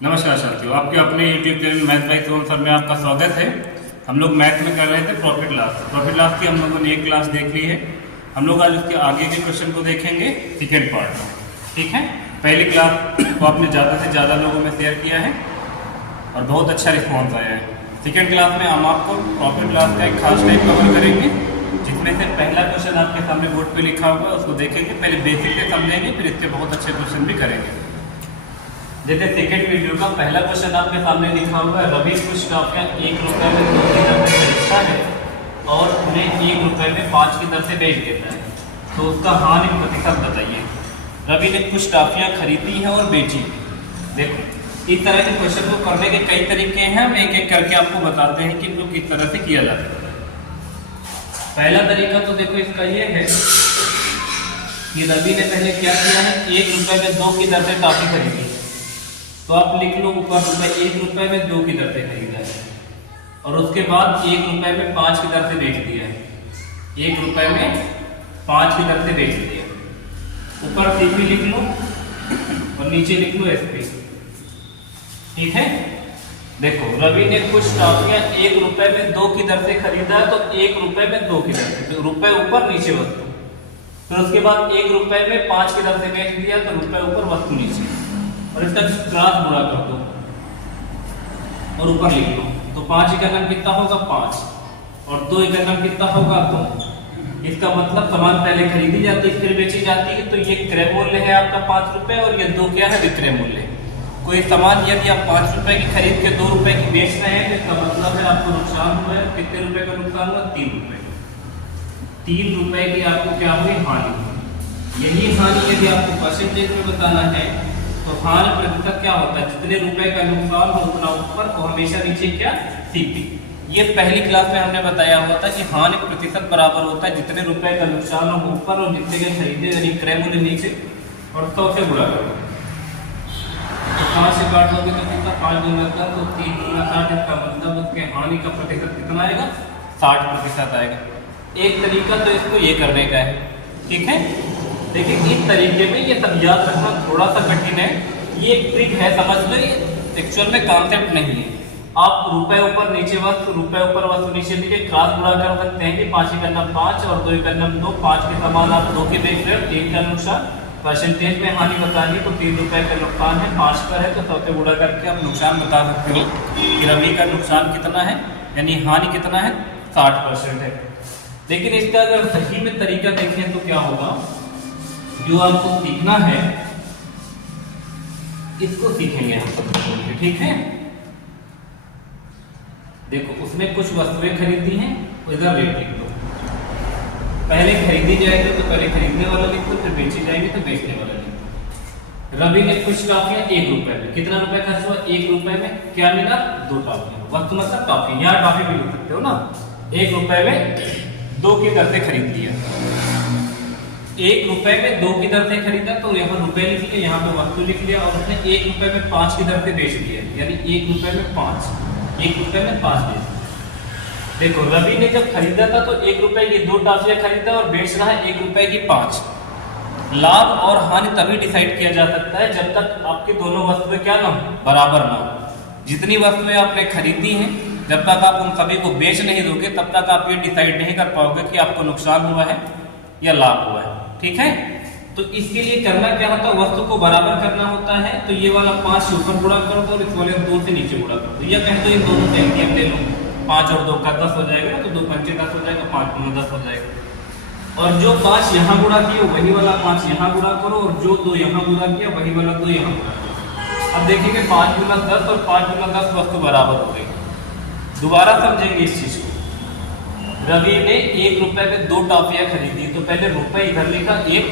नमस्कार साथियों, आपके अपने YouTube channel math bye Sohan sir में आपका स्वागत है। हम लोग मैथ में कर रहे थे प्रॉफिट लॉस की हम लोगों ने एक क्लास देख ली है। हम लोग आज उसके आगे के क्वेश्चन को देखेंगे सेकेंड पार्ट में। ठीक है, पहली क्लास को आपने ज़्यादा से ज़्यादा लोगों में शेयर किया है और बहुत अच्छा रिस्पॉन्स आया है। सेकेंड क्लास में हम आपको प्रॉफिट लॉस का एक खास टाइप कवर करेंगे, जिसमें से पहला क्वेश्चन आपके सामने बोर्ड पे लिखा होगा, उसको देखेंगे, पहले बेसिक से समझेंगे, फिर इसके बहुत अच्छे क्वेश्चन भी करेंगे। जैसे सेकेंड वीडियो का पहला क्वेश्चन आपके सामने लिखा हुआ है, रवि कुछ टॉफियाँ 1 रुपये में 2 की दर से खरीदता है और उन्हें 1 रुपये में 5 की दर से बेच देता है, तो उसका हानि प्रतिशत बताइए। रवि ने कुछ टॉफियाँ खरीदी हैं और बेची। देखो, इस तरह के क्वेश्चन को करने के कई तरीके हैं, हम एक एक करके आपको बताते हैं कि इनको किस तरह से किया जाता है। पहला तरीका तो देखो इसका ये है कि रवि ने पहले क्या किया है, 1 रुपये में 2 की दर से टॉफी खरीदी, तो आप लिख लो ऊपर रुपये 1 रुपये में 2 की दर से खरीदा है और उसके बाद 1 रुपये में 5 की दर से बेच दिया है। 1 रुपये में 5 की दर से बेच दिया, ऊपर सीपी लिख लो और नीचे लिख लो एसपी। ठीक है, देखो रवि ने कुछ टॉफियां 1 रुपये में 2 की दर से खरीदा है, तो 1 रुपये में 2 की दर से, तो रुपये ऊपर नीचे वस्तु। फिर उसके बाद 1 रुपये में 5 की दर से बेच दिया, तो रुपये ऊपर वस्तु नीचे, और इसका क्लास बुरा कर दो और ऊपर लिख लो। तो 5 का नाम कितना होगा 5 और 2 का नाम कितना होगा 2। इसका मतलब सामान पहले खरीदी जाती है फिर बेची जाती है, तो ये क्रय मूल्य है आपका 5 रुपए और ये 2 क्या है, विक्रय मूल्य। कोई सामान यदि आप 5 रुपए की खरीद के 2 रुपए की बेच रहे हैं, तो इसका मतलब है आपको नुकसान हुआ है। कितने रुपए का नुकसान हुआ, 3 रुपए। 3 रुपए की आपको क्या हुई, हानि। यही हानि यदि आपको परसेंटेज में बताना है, तो हानि प्रतिशत क्या होता है, जितने रुपए का नुकसान हो उतना ऊपर और हमेशा नीचे क्या, सीपी। ये पहली क्लास में हमने बताया हुआ था कि हानि प्रतिशत बराबर होता है जितने रुपए का नुकसान हो ऊपर और जितने के खरीदे यानी क्रय मूल्य नीचे, और 100 से गुणा करो। तो 5 से काट दोगे तो कितना, 5 दूना 10, तो 3 दूना 60। इसका मतलब उसके हानि का प्रतिशत कितना आएगा, 60% आएगा। एक तरीका तो इसको ये करने का है। ठीक है, लेकिन इस तरीके में ये सब याद रखना थोड़ा सा कठिन है। ये एक ट्रिक है, समझ लो, ये एक्चुअल में कॉन्सेप्ट नहीं है। आप रुपए ऊपर नीचे वस्तु, रुपए ऊपर वस्तु नीचे लिखे क्रॉस गुणा कर सकते हैं कि 5 का नाम 5 और 2 का नाम 2। 5 के समान आप 2 के बेच रहे हो, 3 का नुकसान। परसेंटेज में हानि बतानी, तो 3 रुपए का नुकसान है, 5 पर है, तो 100 से गुणा करके आप नुकसान बता सकते हो कि रवि का नुकसान कितना है, यानी हानि कितना है, 60% है। लेकिन इसका अगर सही में तरीका देखें तो क्या होगा, जो आपको सीखना है इसको सीखेंगे हम सब। ठीक है, देखो उसने कुछ वस्तुएं खरीदी हैं, इधर रेट लिख दो। पहले खरीदी जाएगी तो पहले खरीदने वाला लिख दो, फिर बेची जाएगी तो बेचने वाला लिख दो। रवि ने कुछ टॉफियां 1 रुपए में, कितना रुपए खर्च हुआ, 1 रुपए में क्या मिला, 2 टॉफियां। वस्तु मतलब टॉफी, यहाँ टॉफी भी लिख सकते हो ना। 1 रुपए में 2 की दर से खरीद लिया। 1 रुपए में 2 की दर से खरीदा, तो यहाँ रुपए लिख लिया, यहाँ पे वस्तु लिख लिया, और उसने 1 रुपए में 5 की दर से बेच दिया, यानी 1 रुपए में 5, 1 रुपए में 5 बेच। देखो रवि ने जब खरीदा था तो 1 रुपए की 2 टॉफियां खरीदा और बेच रहा है 1 रुपए की 5। लाभ और हानि तभी डिसाइड किया जा सकता है जब तक आपकी दोनों वस्तुएं क्या ना हो, बराबर ना हो। जितनी वस्तुएं आपने खरीदी हैं, जब तक आप उन सभी को बेच नहीं दोगे, तब तक आप ये डिसाइड नहीं कर पाओगे कि आपको नुकसान हुआ है या लाभ हुआ है। ठीक है, तो इसके लिए करना क्या होता है, वस्तु को बराबर करना होता है। तो ये वाला 5 से ऊपर गुणा कर दो और इस वाले 2 से नीचे गुणा कर दो, या कह दो इन दोनों से एमडीएम ले लो। 5 और 2 का 10 हो जाएगा ना, तो 2 पंचे 10 हो जाएगा, 5 दूना 10 हो जाएगा। और जो 5 यहाँ गुणा किया वही वाला 5 यहाँ गुणा करो, और जो 2 यहाँ गुणा किया वही वाला 2 यहाँ गुणा करो। अब देखेंगे 5 गुना 10 और 5 गुना 10 वस्तु बराबर हो गई। दोबारा समझेंगे इस चीज को। रवि ने 1 रुपए में 2 टॉफियां खरीदी, तो पहले रुपए इधर लिखा, 1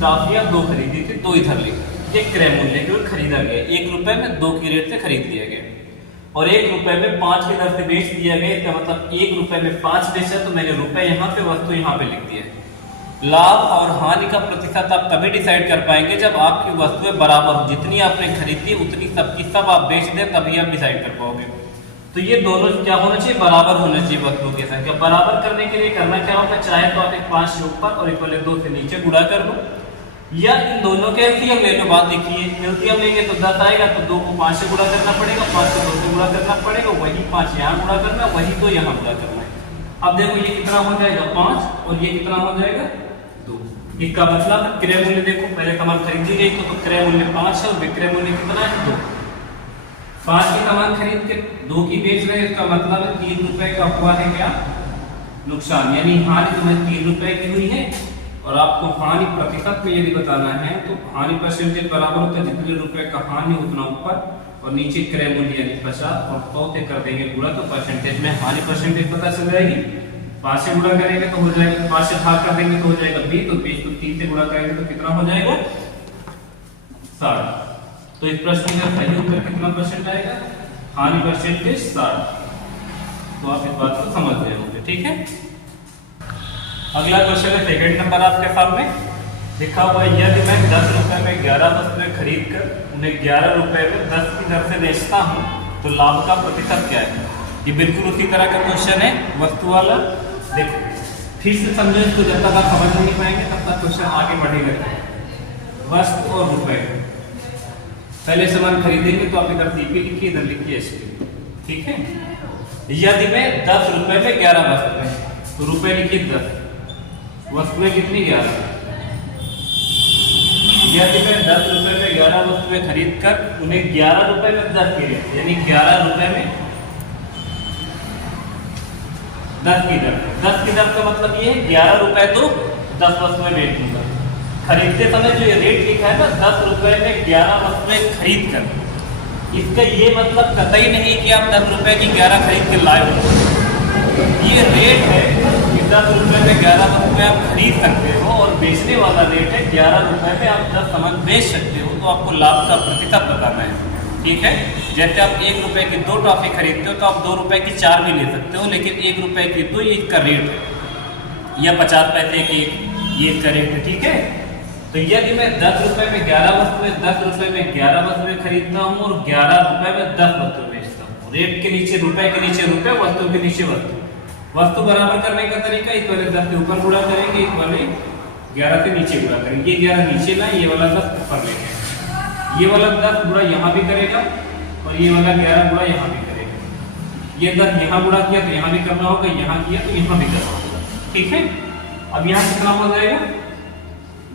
टॉफियां 2 खरीदी थी, 2 इधर लिखा। ये क्रय मूल्य जो खरीदा गया, 1 रुपए में 2 की रेट से खरीद लिया गया, और 1 रुपए में 5 की दर से बेच दिया गया। इसका मतलब 1 रुपए में 5 बेचा, तो मैंने रुपए यहाँ पे वस्तु यहाँ पे लिख दिया। लाभ और हानि का प्रतिशत आप तभी डिसाइड कर पाएंगे जब आपकी वस्तुएं बराबर हो। जितनी आपने खरीदी उतनी सबकी सब आप बेच दें, तभी आप डिसाइड कर पाओगे। तो ये दोनों क्या होना चाहिए, बराबर होना चाहिए वस्तुओं की संख्या। बराबर करने के लिए करना क्या होगा, चाहे तो आप एक 5 से ऊपर और एक वाले 2 से नीचे गुणा कर लो, या इन दोनों के एलसीएम ले लो। बात देखिए, एलसीएम लेंगे तो 10 आएगा, तो 2 को 5 से गुणा करना पड़ेगा, 5 को 2 से गुणा करना पड़ेगा, वही 5 यहाँ गुणा करना, वही 2 यहाँ गुणा करना है। अब देखो ये कितना हो जाएगा 5 और ये कितना हो जाएगा 2। इसका मतलब क्रय मूल्य देखो, पहले सामान खरीदी गई तो क्रय मूल्य 5 है और विक्रय मूल्य कितना है 2। 5 की सामान खरीद के 2 की बेच रहे हैं, इसका मतलब 3 रुपए का हुआ है क्या नुकसान, यानी हानि तुम्हें 3 रुपए की हुई है। और आपको हानि प्रतिशत में यदि बताना है तो हानि परसेंटेज बराबर होता है जितने रुपए का हानि उतना ऊपर और नीचे क्रय मूल्य यानी 50 और 100 से कर देंगे गुणा, तो परसेंटेज में हानि परसेंटेज पता चल जाएगी। 5 से गुणा करेंगे तो हो जाएगा, 5 से भाग कर देंगे तो हो जाएगा 20, तो 20 को 3 से गुणा करेंगे तो कितना हो जाएगा 60। तो इस प्रश्न का सही उत्तर कितना परसेंट आएगा, हानि परसेंटेज 60। तो आप इस बात को समझ रहे होंगे, ठीक है। अगला क्वेश्चन है सेकंड नंबर आपके सामने लिखा हुआ है, यदि मैं 10 रुपए में 11 वस्तुएं खरीद कर उन्हें 11 रुपए में 10 की दर से बेचता हूँ तो लाभ का प्रतिशत क्या है। ये बिल्कुल उसी तरह का क्वेश्चन है वस्तु वाला। देखो फिर से समझो इसको, जब तक आप समझ नहीं पाएंगे तब तक क्वेश्चन आगे बढ़ेगा। वस्तु और रुपए, पहले सामान खरीदेंगे तो आप इधर सीपी लिखिए, इधर लिखिए एसपी, ठीक है। यदि मैं 10 रुपए में 11 वस्तुएं, तो रुपए लिखिए 10, वस्तुएं कितनी 11। यदि मैं 10 रुपए में 11 वस्तुएं खरीद कर उन्हें 11 रुपए में 10 की रेट, यानी 11 रुपए में 10 की दर। 10 की दर का मतलब ये है 11 रुपए तो 10 वस्तुएं बेच दूंगा। खरीदते समय जो ये रेट लिखा है ना 10 रुपए में 11 वस्तुएं खरीद कर, इसका ये मतलब कतई नहीं कि आप 10 रुपए की 11 खरीद के लाए हो। ये रेट है कि 10 रुपए में 11 वस्तुएं आप खरीद सकते हो और बेचने वाला रेट है 11 रुपए में आप 10 सामान बेच सकते हो। तो आपको लाभ का प्रतिशत बताना है, ठीक है। जैसे आप 1 रुपए की 2 टॉफी खरीदते हो तो आप 2 रुपए की 4 भी ले सकते हो, लेकिन 1 रुपए की 2 ये इसका रेट है, या 50 पैसे की ये इसका रेट है, ठीक है। तो यदि मैं 10 रुपए में 11 वस्तुएं 10 रुपए में 11 वस्तुएं खरीदता हूँ और 11 रुपए में 10 वस्तुएं बेचता हूँ, रेट के नीचे रुपए के नीचे रुपए, वस्तु के नीचे वस्तु। वस्तु बराबर करने का तरीका, इस वाले 10 के ऊपर गुणा करेंगे, इस वाले 11 के नीचे गुणा करेंगे। ये 11 नीचे ना, ये वाला 10 ऊपर लेंगे। ये वाला 10 गुणा यहाँ भी करेगा और ये वाला 11 गुणा यहाँ भी करेगा। ये 10 यहाँ गुणा किया तो यहाँ भी करना होगा, यहाँ किया तो यहाँ भी करना होगा, ठीक है। अब यहाँ कितना हो जाएगा,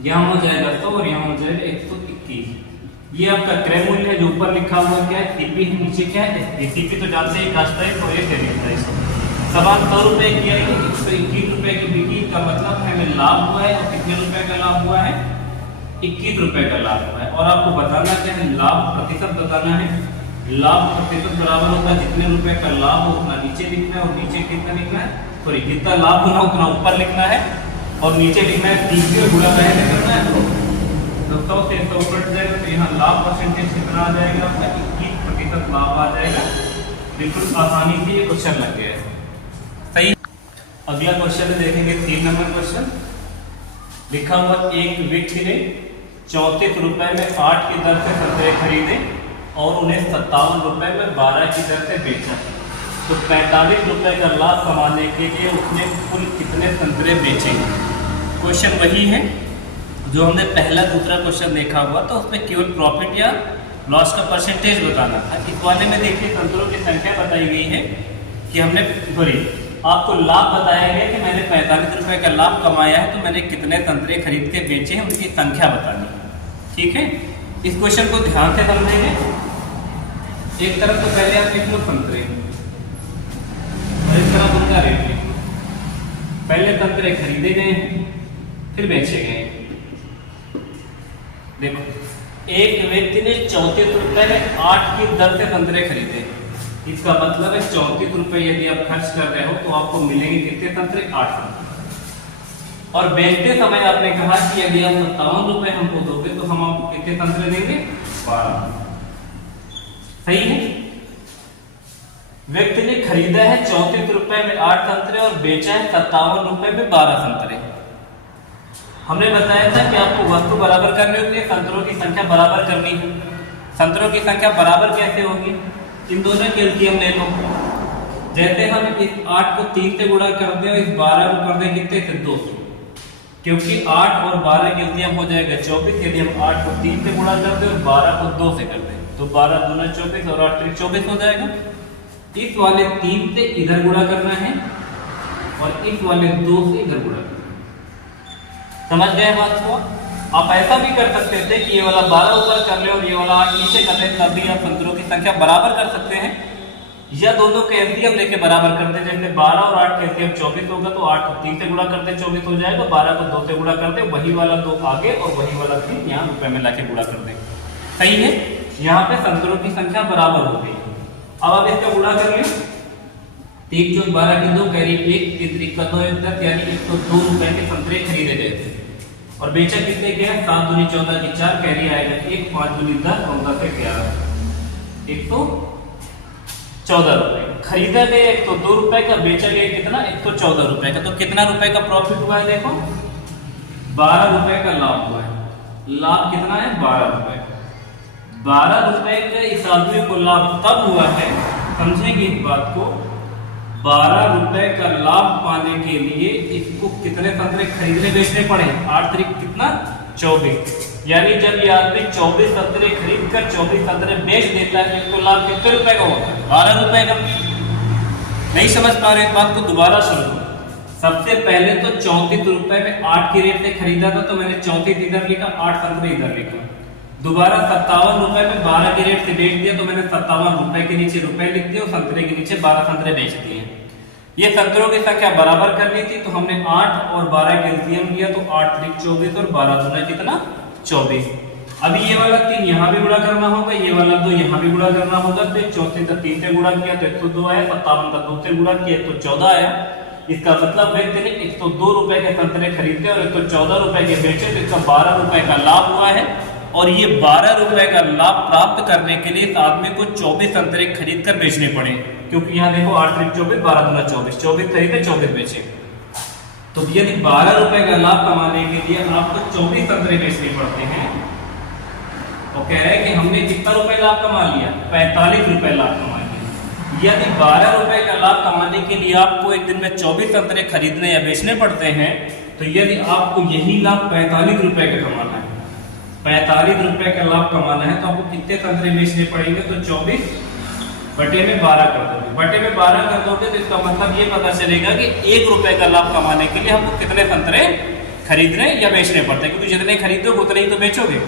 यहाँ हो जाएगा 100 और यहाँ हो जाएगा 121। ये आपका क्रय मूल्य है, जो ऊपर लिखा हुआ क्या है सीपी, नीचे क्या है सीपी, तो जानते हैं कास्ट प्राइस और ये सेलिंग प्राइस। सामान 100 रुपए की है, 121 रुपए की बिकी, का मतलब हमें लाभ हुआ है। और कितने रुपए का लाभ हुआ है, 21 रुपए का लाभ हुआ है। और आपको बताना क्या है, लाभ प्रतिशत बताना है। लाभ प्रतिशत बराबर होता है जितने रुपए का लाभ हो उतना नीचे लिखना है और नीचे कितना लिखना है, सॉरी जितना लाभ होना उतना ऊपर लिखना है और नीचे लिखना है 3 से गुणा पहले करना है। तो 100 से 100 कट जाएगा तो यहाँ लाभ परसेंटेज कितना आ जाएगा, 21% लाभ आ जाएगा। बिल्कुल आसानी से ये क्वेश्चन लग गया है, सही। अगला क्वेश्चन देखेंगे 3 नंबर क्वेश्चन लिखा हुआ, एक व्यक्ति ने 34 रुपए में 8 की दर से संतरे खरीदे और उन्हें 57 रुपए में 12 की दर से बेचा, तो 45 रुपए का लाभ कमाने के लिए उसने कुल कितने संतरे बेचेंगे। क्वेश्चन वही है जो हमने पहला दूसरा क्वेश्चन देखा हुआ, तो उसमें केवल प्रॉफिट या लॉस का परसेंटेज बताना था। इस वाले में देखिए संतरों की संख्या बताई गई है कि हमने सॉरी आपको लाभ बताया गया कि मैंने 45 रुपए का लाभ कमाया है, तो मैंने कितने संतरे खरीद के बेचे हैं उनकी संख्या बतानी, ठीक है। इस क्वेश्चन को ध्यान से समझेंगे। एक तरफ तो पहले आप लिख लो संतरे और इस तरफ उनका रेट लिख लो। पहले संतरे खरीदे गए फिर बेचे गए। देखो एक व्यक्ति ने 34 रुपए में 8 की दर से संतरे खरीदे, इसका मतलब है 34 रुपए यदि आप खर्च कर रहे हो तो आपको मिलेंगे कितने संतरे, 8 संतरे। और बेचते समय आपने कहा कि यदि आप 57 रुपए हमको दोगे तो हम आपको कितने संतरे देंगे, 12। सही है। व्यक्ति ने खरीदा है 34 रुपए में 8 संतरे और बेचा है 57 रुपए में 12 संतरे। हमने बताया था कि आपको वस्तु बराबर करनी होती है, संतरों की संख्या बराबर करनी है। संतरों की संख्या बराबर कैसे होगी, इन दोनों के एलसीएम ले लो। जैसे हम इस 8 को 3 से गुणा कर दें और इस 12 को कर दें कितने से 200, क्योंकि 8 और 12 की एलसीएम हो जाएगा 24। यदि हम 8 को 3 से गुणा कर दें और 12 को 2 से कर दें तो 12 दूना 24 और 8 त्रिक 24 हो जाएगा। इस वाले 3 से इधर गुणा करना है और इस वाले 2 से इधर गुणा करना है। समझ गए बात को? आप ऐसा भी कर सकते थे कि ये वाला 12 ऊपर कर ले और ये वाला 8 नीचे कर ले, तब भी आप संतरों की संख्या बराबर कर सकते हैं, या दोनों के एलसीएम लेके बराबर कर दे। जैसे 12 और 8 के एलसीएम 24 होगा तो 8 को 3 से गुणा कर दे 24 हो जाएगा, 12 को 2 से गुणा कर दे, वही वाला 2 आगे और वही वाला 3 यहाँ रुपए में लाके गुणा कर दे। सही है, यहाँ पे संतरों की संख्या बराबर हो गई। अब आप इसका गुणा कर ले, 3 चौक 12 की 2 कैरी 1 3 का 2 10, यानी 102 रुपए के संतरे खरीदे गए थे और बेचा कितने के? 7 दूनी 14 की 4 कैरी आएगा 1, 5 दूनी 10 और 10 से 11, 114 रुपए खरीदा गया। 102 रुपए का बेचा गया कितना? 114 रुपए का। तो कितना रुपए का प्रॉफिट हुआ है? देखो 12 रुपए का लाभ हुआ है। लाभ कितना है? 12 रुपए। 12 रुपए का इस आदमी को लाभ तब हुआ है, समझेंगे इस बात को, 12 रुपए का लाभ पाने के लिए इसको कितने संतरे खरीदने बेचने पड़े? 8 तरीक कितना? 24। यानी जब ये आदमी 24 संतरे खरीद कर 24 संतरे बेच देता है तो इसको लाभ कितने रुपए का होता है? 12 रुपए का। नहीं समझ पा रहे इस बात को? दोबारा सुनो। सबसे पहले तो 34 रुपए में 8 की रेट से खरीदा था तो मैंने 34 इधर लिखा, 8 संतरे इधर लिखा। दोबारा 57 रुपए में 12 की रेट से बेच दिया तो मैंने 57 रुपए के नीचे रुपए लिख दिए और संतरे के नीचे 12 संतरे बेच दिए। ये संतरों की संख्या बराबर करनी थी तो हमने 8 और 12 का एलसीएम लिया तो 8 त्रिक 24 और 12 दूना कितना? 24। अभी ये वाला 3 यहाँ भी गुणा करना होगा, ये वाला 2 यहाँ भी गुणा करना होगा। तो 34 का 3 से गुणा किया तो 102 आया, 57 का 2 से गुणा किया तो 14 आया। इसका मतलब व्यक्ति ने 102 रुपए के संतरे खरीदे और 114 रुपए के बेचे तो इसका 12 रुपए का लाभ हुआ है। और ये 12 रुपए का लाभ प्राप्त करने के लिए इस आदमी को 24 संतरे खरीद कर बेचने पड़े, क्योंकि यहाँ देखो 8 त्रिक 24, 12 दूना 24, 24 खरीदे 24 बेचे। तो यदि 12 रुपए का लाभ कमाने के लिए आपको 24 संतरे बेचने पड़ते हैं, और कह रहे हैं कि हमने कितना रुपए लाभ कमा लिया? 45 रुपए लाभ कमा लिया। यदि 12 रुपए का लाभ कमाने के लिए आपको एक दिन में 24 संतरे खरीदने या बेचने पड़ते हैं, तो यदि आपको यही लाभ 45 रुपए का कमाना है, 45 रुपए का लाभ कमाना है तो आपको कितने संतरे बेचने पड़ेंगे? तो 24 बटे में 12 कर दोगे। बटे में 12 कर दोगे तो इसका मतलब ये पता चलेगा कि 1 रुपए का लाभ कमाने के लिए हमको कितने संतरे खरीदने या बेचने पड़ते हैं, क्योंकि जितने खरीदोगे उतने ही तो बेचोगे।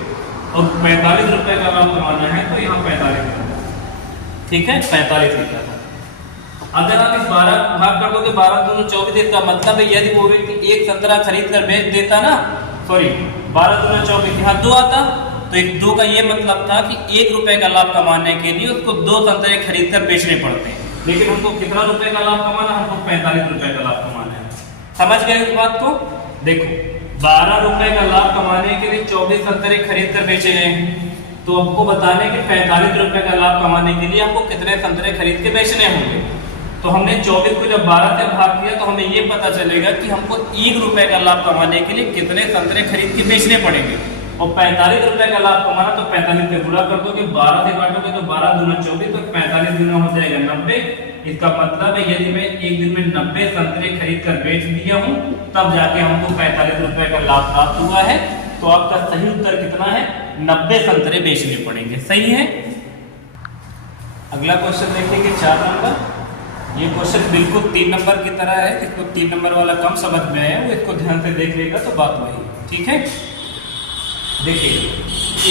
और 45 रुपए का लाभ कमाना है तो यहाँ 45, ठीक है, 45 लिखा था। अगर आप इस 12 भाग कर दोगे 12 दूना 24, इसका मतलब है यदि वो व्यक्ति 1 संतरा खरीद कर बेच देता ना, सॉरी 12 दूना 24, यहाँ 2 आता तो एक 2 का ये मतलब था कि 1 रुपए का लाभ कमाने के लिए उसको 2 संतरे खरीद कर बेचने पड़ते हैं। लेकिन हमको कितना रुपए का लाभ कमाना है? हमको 45 रुपए का लाभ कमाना है। समझ गए इस बात को? देखो 12 रुपए का लाभ कमाने के लिए 24 संतरे खरीद कर बेचे गए हैं, तो आपको बताने कि 45 रुपए का लाभ कमाने के लिए आपको कितने संतरे खरीद के बेचने होंगे। तो हमने 24 को जब 12 से भाग किया तो हमें ये पता चलेगा कि हमको 1 रुपए का लाभ कमाने के लिए कितने संतरे खरीद के बेचने पड़ेंगे। और 45 रुपए का लाभ कमाना तो 45 से गुणा कर दोगे, 12 से बांटोगे तो 12 दूना 24, तो 45 गुना हो जाएगा 90। इसका मतलब है यदि मैं एक दिन में 90 संतरे खरीद कर बेच दिया हूँ तब जाके हमको 45 रुपए का लाभ प्राप्त हुआ है। तो आपका सही उत्तर कितना है? 90 संतरे बेचने पड़ेंगे। सही है। अगला क्वेश्चन देखेंगे 4 नंबर। ये क्वेश्चन बिल्कुल 3 नंबर की तरह है। जिसको 3 नंबर वाला कम समझ में आया वो इसको ध्यान से देख लेगा तो बात वही, ठीक है। देखिए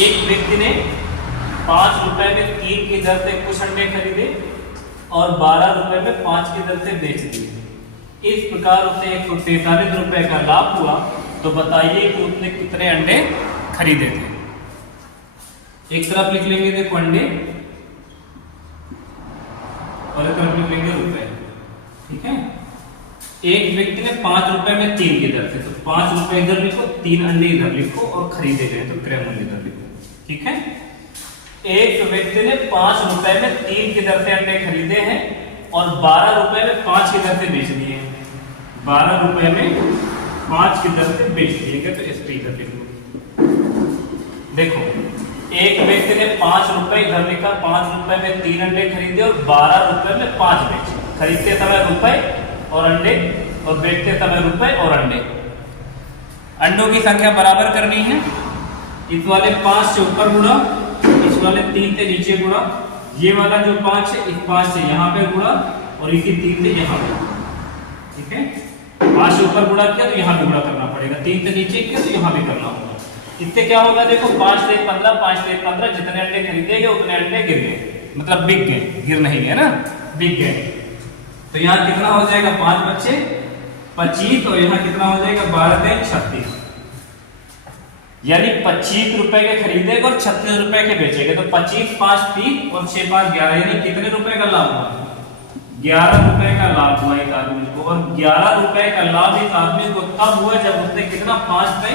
एक व्यक्ति ने 5 रुपए में 3 की दर से कुछ अंडे खरीदे और 12 रुपए में 5 की दर से बेच दिए। इस प्रकार उसे 143 रुपए का लाभ हुआ। तो बताइए कि उसने कितने अंडे खरीदे थे। एक तरफ लिख लेंगे देखो अंडे और एक तरफ लिख लेंगे रुपए, ठीक है। एक व्यक्ति ने 5 रुपए में 3 की दर से, तो 5 रुपए इधर लिखो, 3 अंडे इधर लिखो और खरीदे गए तो क्रय मूल्य इधर लिखो, ठीक है। एक व्यक्ति ने 5 रुपए में 3 की दर से अंडे खरीदे हैं और 12 रुपए में 5 की दर से बेच दिए हैं। 12 रुपए में 5 की दर से बेच दिए गए तो इस पे इधर लिखो। देखो एक व्यक्ति ने 5 रुपए इधर लिखा, 5 रुपए में 3 अंडे खरीदे और 12 रुपए में 5 बेचे। खरीदते समय रुपए और अंडे और बेचते समय रुपए और अंडे। अंडों की संख्या बराबर करनी है। इस वाले 5 से ऊपर गुणा, इस वाले 3 से नीचे गुणा, ये वाला जो 5 है इस 5 से यहाँ पे गुणा और इसी 3 से यहाँ पे गुणा। ठीक है, 5 से ऊपर गुणा किया तो यहाँ भी गुणा करना पड़ेगा, 3 से नीचे किया तो यहाँ भी करना होगा। इससे क्या होगा देखो, 5 से 15, 5 से 15, जितने अंडे खरीदे गए उतने अंडे गिर गए, मतलब बिक गए, गिर नहीं गए ना, बिक गए। तो यहाँ कितना हो जाएगा, 5 बच्चे 25 और यहाँ कितना हो जाएगा 12 से 36, यानी 25 रुपए के खरीदेगा और 36 रुपए के बेचेगा। तो 25 5 30 और 6 5 11, यानी कितने रुपए का लाभ हुआ, 11 रुपए का लाभ हुआ एक आदमी को। और 11 रुपए का लाभ एक आदमी को तब हुआ जब उसने कितना 5 से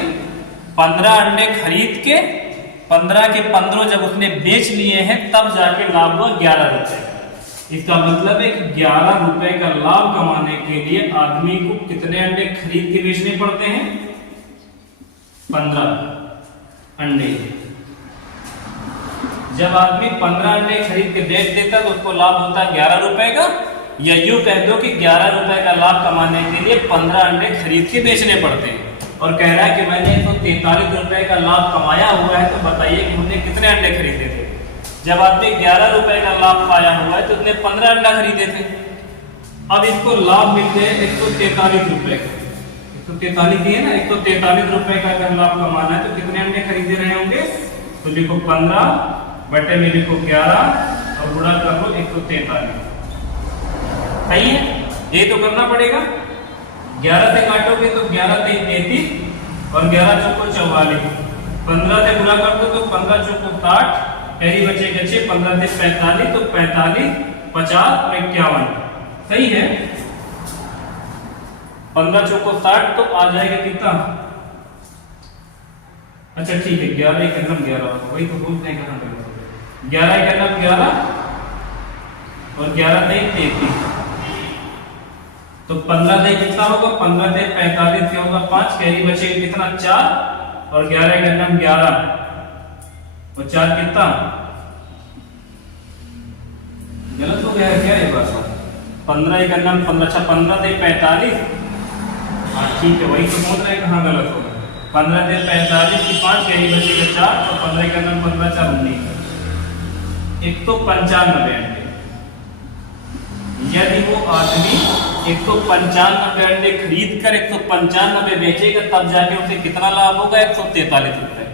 15 अंडे खरीद के 15 के 15 जब उसने बेच लिए हैं तब जाके लाभ हुआ 11 रुपए। इसका मतलब है कि 11 रुपए का लाभ कमाने के लिए आदमी को कितने अंडे खरीद के बेचने पड़ते हैं, 15 अंडे। जब आदमी 15 अंडे खरीद के बेच देता तो उसको लाभ होता है 11 रुपए का, या यूं कह दो कि 11 रुपए का लाभ कमाने के लिए 15 अंडे खरीद के बेचने पड़ते हैं। और कह रहा है कि मैंने 143 रुपए का लाभ कमाया हुआ है, तो बताइए कि हमने कितने अंडे खरीदे थे। जब आपने 11 रुपए का लाभ पाया हुआ है तो उसने 15 अंडा खरीदे थे। अब इसको लाभ मिल गए 143 रुपए का, 143 दिए ना, 143 रुपए का अगर लाभ कमाना है तो कितने अंडे खरीदे रहे होंगे, तो लिखो 15 बटे में लिखो 11 और गुणा कर लो 143। सही है, ये तो करना पड़ेगा। 11 से काटोगे तो 11 से 33 और 11 चौको 44, 15 से गुणा कर दो तो 15 चौको 60, कहीं बचेगा 6, 15 से 45 तो 45 50 और 51। सही है, 15 चौको 60 तो आ जाएगा कितना, अच्छा ठीक है 11 एक कदम 11, वही तो बोलते हैं कदम 11 एक कदम 11 और 11 से 33, तो 15 से कितना होगा, 15 से 45 क्या होगा 5, कैरी बचेगा कितना 4 और 11 का नाम 11 और 4 कितना, गलत हो गया है क्या ये बात, 15 का नाम 15, अच्छा 15 से 45, हाँ ठीक है वही तो बोल रहे हैं कहाँ गलत हो गया, 15 से 45 की 5 कैरी बचेगा 4 और 15 का नाम 15 4 19, 195 अंडे। यदि वो आदमी 195 अंडे खरीद कर 195 बेचेगा तब जाके उसे कितना लाभ होगा, 143 रुपए।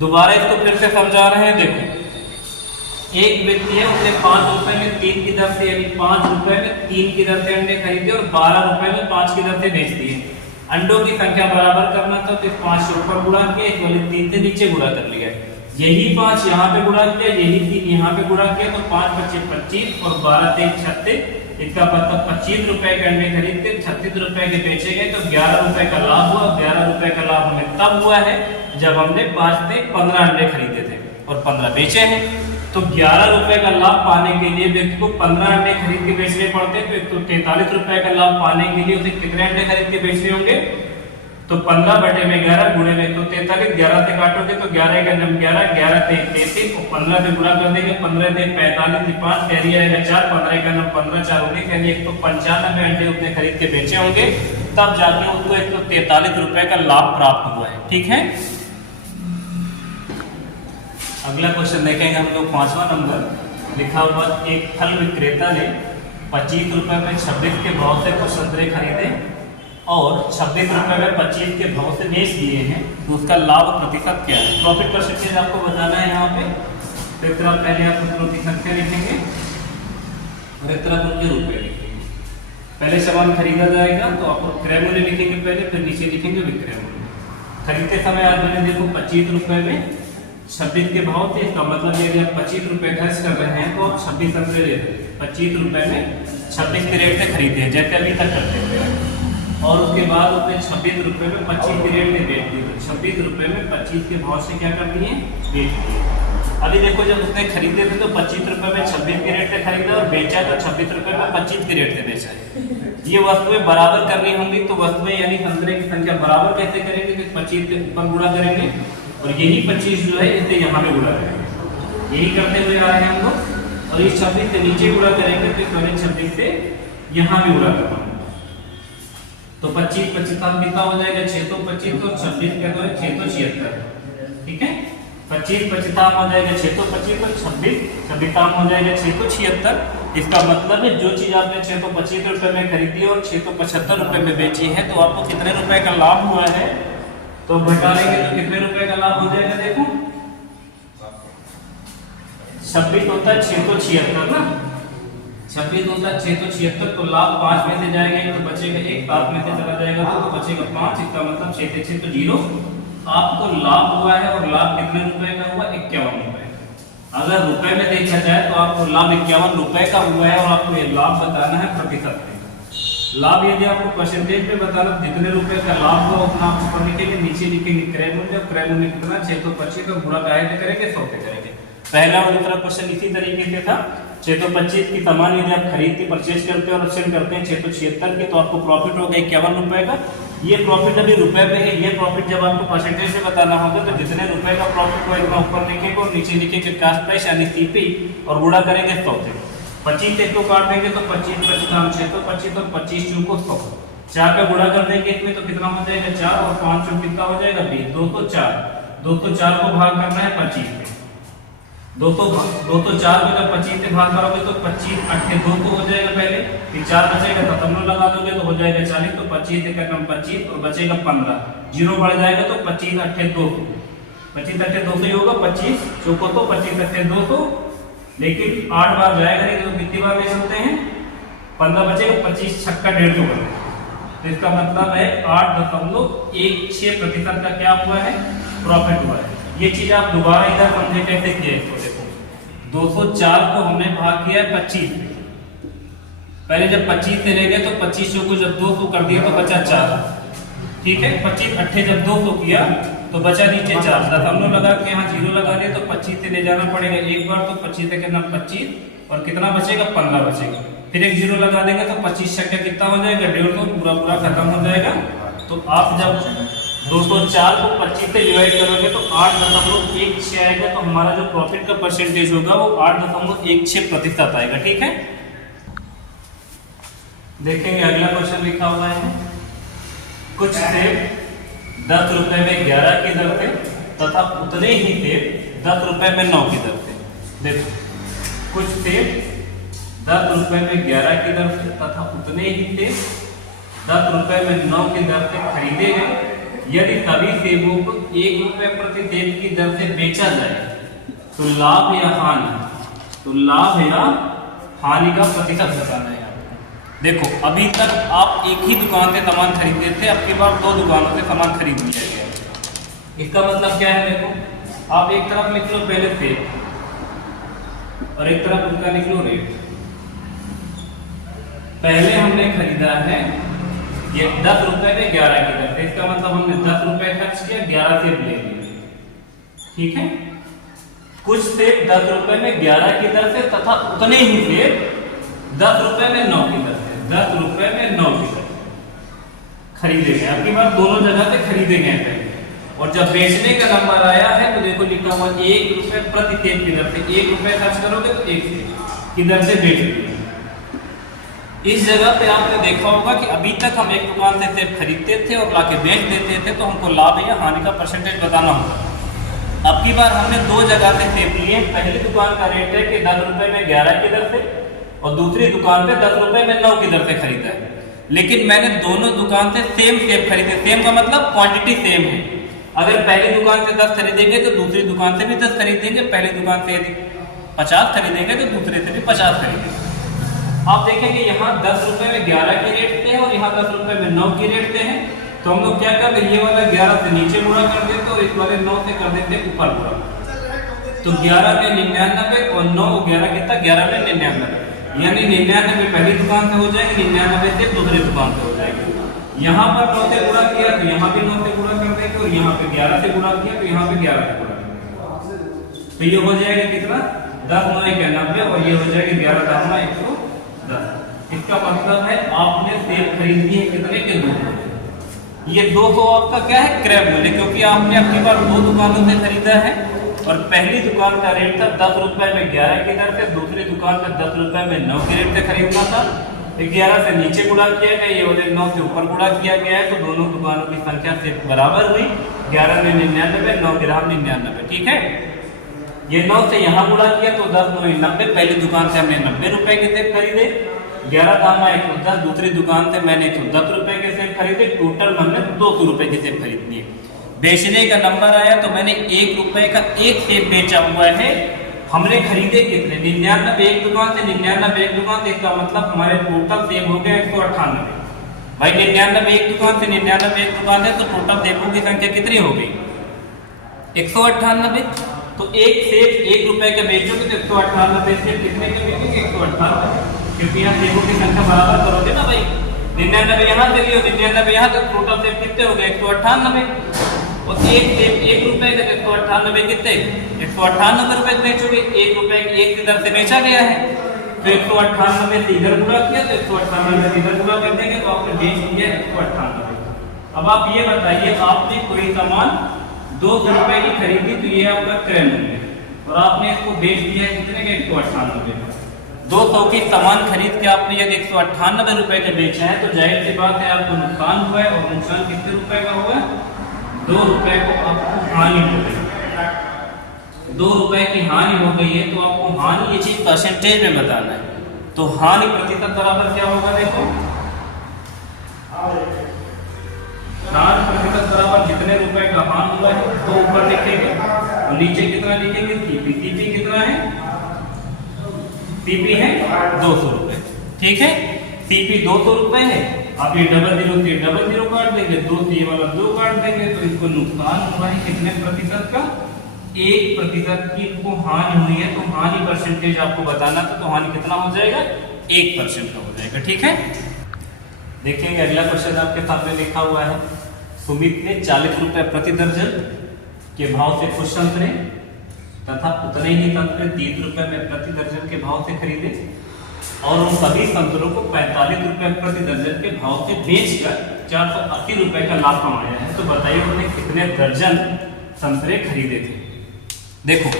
दोबारा इसको फिर से समझा रहे हैं, देखो एक व्यक्ति है उसने 5 रुपए में 3 की दर से, यानी 5 रुपए में 3 की दर से अंडे खरीदे और 12 रुपए में 5 की दर से बेच दिए। अंडों की संख्या बराबर करना था तो 5 से ऊपर गुणा किया, इस वाले 3 से नीचे गुणा कर लिया, यही 5 यहाँ पे गुणा किया, यही 3 यहाँ पे गुणा किया, तो 5 बचे 25 और 12 से 36, इसका मतलब 25 रुपए के अंडे खरीदते 36 रुपए के बेचे गए तो 11 रुपए का लाभ हुआ। 11 रुपए का लाभ हमें तब हुआ है जब हमने 5 से 15 अंडे खरीदे थे और 15 बेचे हैं। तो 11 रुपए का लाभ पाने के लिए व्यक्ति को 15 अंडे खरीद के बेचने पड़ते हैं, तो 143 रुपए का लाभ पाने के लिए उसे कितने अंडे खरीद के बेचने होंगे, तो 15 बटे में 11 गुणे में 143, 11 से काटोगे तो 11 का जब 11, 11 से 33 और 15 से गुणा कर देंगे, 15 से 45 से 5 कैरी आएगा 4, 15 का नंबर 15 4 19, यानी 195 अंडे उसने खरीद के बेचे होंगे, तब जाके उसको 143 रुपए का लाभ प्राप्त हुआ है। ठीक है, अगला क्वेश्चन देखेंगे हम लोग 5वां नंबर। लिखा हुआ एक फल विक्रेता ने 25 रुपए में 26 के भाव से कुछ संतरे खरीदे और 26 रुपए में 25 के भाव से बेच दिए हैं, तो उसका लाभ प्रतिशत क्या है। प्रॉफिट परसेंटेज आपको बताना है यहाँ पे। तो एक तरफ पहले आप उसकी संख्या लिखेंगे और एक तरफ उनके रुपए लिखेंगे। पहले सामान खरीदा जाएगा तो आप क्रय मूल्य लिखेंगे पहले, फिर नीचे लिखेंगे विक्रय मूल्य। खरीदते समय आज मैंने देखो 25 रुपए में 26 के भाव थे, इसका मतलब यदि आप 25 रुपए खर्च कर रहे हैं तो 26 संतरे ले रहे हैं, 25 रुपए में 26 के रेट से खरीदे हैं जैसे अभी तक करते थे, और उसके बाद उसने 26 रुपए में 25 के रेट में बेच दिए। 26 रुपए में 25 के भाव से क्या कर दिए, बेच दिए। अभी देखो जब उसने खरीदे थे तो 25 रुपए में 26 के रेट से खरीदा और बेचा तो 26 रुपए में 25 के रेट से बेचा है। ये वस्तुएं बराबर करनी होंगी, तो वस्तुएं यानी संतरे की संख्या बराबर कैसे करेंगे, तो 25 के ऊपर गुणा करेंगे और यही 25 जो है इसे यहाँ पे गुणा करेंगे, यही करते हुए आ रहे हैं हम लोग, और इस 26 से नीचे गुणा करेंगे तो 26 से यहाँ भी गुणा करना। तो 25 25 कितना हो जाएगा 6 तो 25 तो 26 क्या तो 6 तो 76। ठीक है, 25 25 हो जाएगा 6 तो 25 तो 26 26 हो जाएगा 6 तो 76। इसका मतलब है जो चीज आपने 6 तो 25 रुपए में खरीदी और 6 तो 75 रुपए में बेची है तो आपको कितने रुपए का लाभ हुआ है, तो घटा लेंगे तो कितने रुपए का लाभ हो जाएगा। देखो 26 होता है 6 तो 76 ना, 26 होता है 6 तो 76 तो लाभ 5 में से जाएगा तो बचेगा 1, 7 में से चला जाएगा तो बचेगा 5। इसका मतलब 6 से 6 तो 0। आपको लाभ हुआ है और लाभ कितने रुपए का हुआ 51 रुपए। अगर रुपए में देखा जाए तो आपको लाभ 51 रुपए का हुआ है और आपको ये लाभ बताना है प्रतिशत में। लाभ यदि आपको परसेंटेज में बताना जितने रुपए का लाभ हो अपना आप ऊपर लिखेंगे, नीचे लिखेंगे क्रय मूल्य। क्रय मूल्य कितना 6 तो 25 तो गुणा काहे से करेंगे 100 से करेंगे। पहला और दूसरा क्वेश्चन इसी तरीके से था। 6 तो 25 की सामान यदि आप खरीद के परचेज करते हैं और सेल करते हैं 6 तो 76 की तो आपको प्रॉफिट होगा 51 रुपए का। ये प्रॉफिट अभी रुपए में है, ये प्रॉफिट जब आपको परसेंटेज में बताना होगा तो जितने रुपए का प्रॉफिट हुआ इतना ऊपर लिखेंगे और नीचे लिखेंगे कास्ट प्राइस यानी सीपी और गुणा करेंगे 100 से। 25 से 100 काट देंगे तो 25 25 6 तो 25 और 25 चूक को 100 4 का गुणा कर देंगे इसमें तो कितना हो जाएगा 4 और 5 चूक कितना हो जाएगा 20 204। 204 को भाग करना है 25 पे। 204 को जब 25 से भाग करोगे तो 25 8 2 तो हो जाएगा पहले, फिर 4 बचेगा तो दशमलव लगा दोगे तो हो जाएगा 40। तो 25 से का 25 और बचेगा 15, जीरो बढ़ जाएगा तो 25 8 2 25 8 200 ही होगा। 25 चौको तो 25 8 200, लेकिन 8 बार जाएगा नहीं तो कितनी बार ले सकते हैं 15 बचेगा 25 छक्का 150 तो इसका मतलब है 8.16% का क्या हुआ है प्रॉफिट हुआ है। ये चीज आप दोबारा इधर समझे कैसे किए इसको। देखो 204 को हमने भाग किया है 25, पहले जब 25 से ले गए तो 25 को जब 200 कर दिया तो बचा 4। ठीक है, 25 8 जब 200 किया तो बचा नीचे 4, दशमलव लगा के यहाँ जीरो लगा दिया तो 25 से ले जाना पड़ेगा एक बार तो 25 से करना 25 और कितना बचेगा 15 बचेगा, फिर एक जीरो लगा देंगे तो 25 छक्का कितना हो जाएगा 150, पूरा पूरा खत्म हो जाएगा। तो आप जब 204 को 25 से डिवाइड करोगे तो 8.16 आएगा तो हमारा जो प्रॉफिट का परसेंटेज होगा वो 8.16% आएगा। ठीक है, देखेंगे अगला क्वेश्चन लिखा हुआ है कुछ सेब 10 रुपए में 11 की दर से तथा उतने ही सेब 10 रुपए में 9 की दर से। देखो कुछ सेब 10 रुपए में 11 की दर से तथा उतने ही सेब 10 रुपए में 9 की दर से खरीदे गए। यदि सभी सेबों को 1 रुपए प्रति सेब की दर से बेचा जाए तो लाभ या हानि, तो लाभ या हानि का प्रतिशत बताना है। देखो अभी तक आप एक ही दुकान से सामान खरीदते थे, अब की बार 2 दुकानों से सामान खरीद लिया गया। इसका मतलब क्या है, देखो आप एक तरफ लिख लो पहले सेब और एक तरफ उनका लिख लो रेट। पहले हमने खरीदा है ये 10 रुपए में 11 की दर से, इसका मतलब हमने 10 रुपए खर्च किया 11 सेब ले लिए। ठीक है, कुछ सेब 10 रुपए में 11 की दर से तथा उतने ही सेब 10 रुपए में 9 की दर से, 10 रुपए में 9 की दर खरीदे गए। आपकी बात दोनों जगह से खरीदे गए पहले, और जब बेचने का नंबर आया है तो देखो लिखा हुआ 1 रुपए प्रति सेब की दर से, 1 रुपए खर्च करोगे तो 1 सेब की दर से बेच दिए। इस जगह पे आपने देखा होगा कि अभी तक हम एक दुकान से सेब खरीदते थे और लाके बेच देते थे तो हमको लाभ या हानि का परसेंटेज बताना होगा। अब की बार हमने 2 जगह से सेब लिए। पहली दुकान का रेट है कि 10 रुपए में 11 की दर से और दूसरी दुकान पे 10 रुपए में 9 की दर से खरीदा है, लेकिन मैंने दोनों दुकान से सेम सेब खरीदे। सेम का मतलब क्वांटिटी सेम है। अगर पहली दुकान से 10 खरीदेंगे तो दूसरी दुकान से भी 10 खरीदेंगे, पहली दुकान से यदि 50 खरीदेंगे तो दूसरे से भी 50 खरीदेंगे। आप देखेंगे यहाँ 10 रुपए में 11 के रेट पे है और यहाँ 10 रुपए में 9 के रेट पे है, तो हम लोग क्या करते हैं ये वाला 11 से नीचे गुणा कर देते और इस वाले 9 से कर देते ऊपर गुणा। तो 11 में 99 और 9 11 कितना 11 में 99, यानी 99 पहली दुकान से हो जाएगी, 99 से दूसरी दुकान से हो जाएगी। यहाँ पर 9 से गुणा किया तो यहाँ भी 9 से गुणा कर देंगे और यहाँ पे 11 से गुणा किया तो यहाँ पे 11 से गुणा करेंगे। तो ये हो जाएगा कितना 10 9 91 और ये हो जाएगा 11 10 110। इसका मतलब है आपने सेब खरीदी है कितने के 200। ये 200 आपका क्या है क्रय मूल्य, क्योंकि आपने अपनी बार 2 दुकानों से खरीदा है और पहली दुकान का रेट था 10 रुपए में 11 की दर से, दूसरी दुकान का 10 रुपए में 9 की रेट से खरीदना था। तो 11 से नीचे गुणा किया गया, ये वाले 9 से ऊपर गुणा किया गया है, तो दोनों दुकानों की संख्या से बराबर हुई। 11 में 99, 9 ग्राम 99, ठीक है। ये 9 से यहाँ गुणा किया तो 10 9 90, पहली दुकान से हमने 90 रुपए के सेब खरीदे। 11 दाम 110, दूसरी दुकान से मैंने 110 रुपए के सेब खरीदे, टोटल हमने 200 रुपए के सेब खरीद लिए। बेचने का नंबर आया तो मैंने 1 रुपए का एक सेब बेचा हुआ है। हमने खरीदे कितने? 99 एक दुकान से, 99 एक दुकान से, इसका मतलब हमारे टोटल सेब हो गया 198। भाई 99 एक दुकान से, 99 एक दुकान है, तो टोटल सेबों की संख्या कितनी हो गई? 198। तो एक सेब 1 रुपए का बेचोगे तो 198 सेब कितने के बेचोगे? 198, क्योंकि यहाँ सेबों की संख्या बराबर करोगे ना भाई। 99 यहाँ से लियो, 99 यहाँ तक, टोटल सेब कितने हो गए? 198। और एक सेब 1 रुपए का, 198 कितने? 198 रुपए बेचोगे। 1 रुपए की एक इधर से बेचा गया है, तो 198 से इधर गुणा किया, तो 198 से इधर गुणा कर देंगे, तो आपने बेच दिया 198। अब आप ये बताइए, आपने कोई सामान 200 रुपए की खरीदी, तो ये आपका क्रय मूल्य, और आपने इसको बेच दिया कितने के? 198 का। 200 की सामान खरीद के आपने यदि 198 रुपए के बेचा है, तो जाहिर सी बात है आपको नुकसान हुआ है, और नुकसान कितने रुपए का हुआ है? 2 रुपए को आपको हानि हो गई। 2 रुपए की हानि हो गई है, तो आपको हानि ये चीज परसेंटेज में बताना है। तो हानि प्रतिशत बराबर क्या होगा? देखो, हानि प्रतिशत बराबर जितने रुपए का हानि हुआ है तो ऊपर लिखेंगे, और नीचे कितना लिखेंगे? सीपी। सीपी कितना है? सीपी है 200 रुपए, ठीक है। सीपी 200 रुपए है। आप ये डबल जीरो से डबल जीरो काट देंगे, 2 से ये वाला 2 काट देंगे, तो इसको नुकसान हुआ है कितने प्रतिशत का? 1% की इसको हानि हुई है। तो हानि परसेंटेज आपको बताना था, तो हानि कितना हो जाएगा? 1% का हो जाएगा, ठीक है। देखेंगे अगला क्वेश्चन आपके सामने लिखा हुआ है। सुमित ने 40 रुपए प्रति दर्जन के भाव से कुछ संतरे तथा उतने ही संतरे 30 रुपए में प्रति दर्जन के भाव से खरीदे, और उन सभी संतरों को 45 रुपए प्रति दर्जन के भाव से बेचकर 480 रुपए का लाभ कमाया है। तो बताइए उन्होंने कितने दर्जन संतरे खरीदे थे? देखो,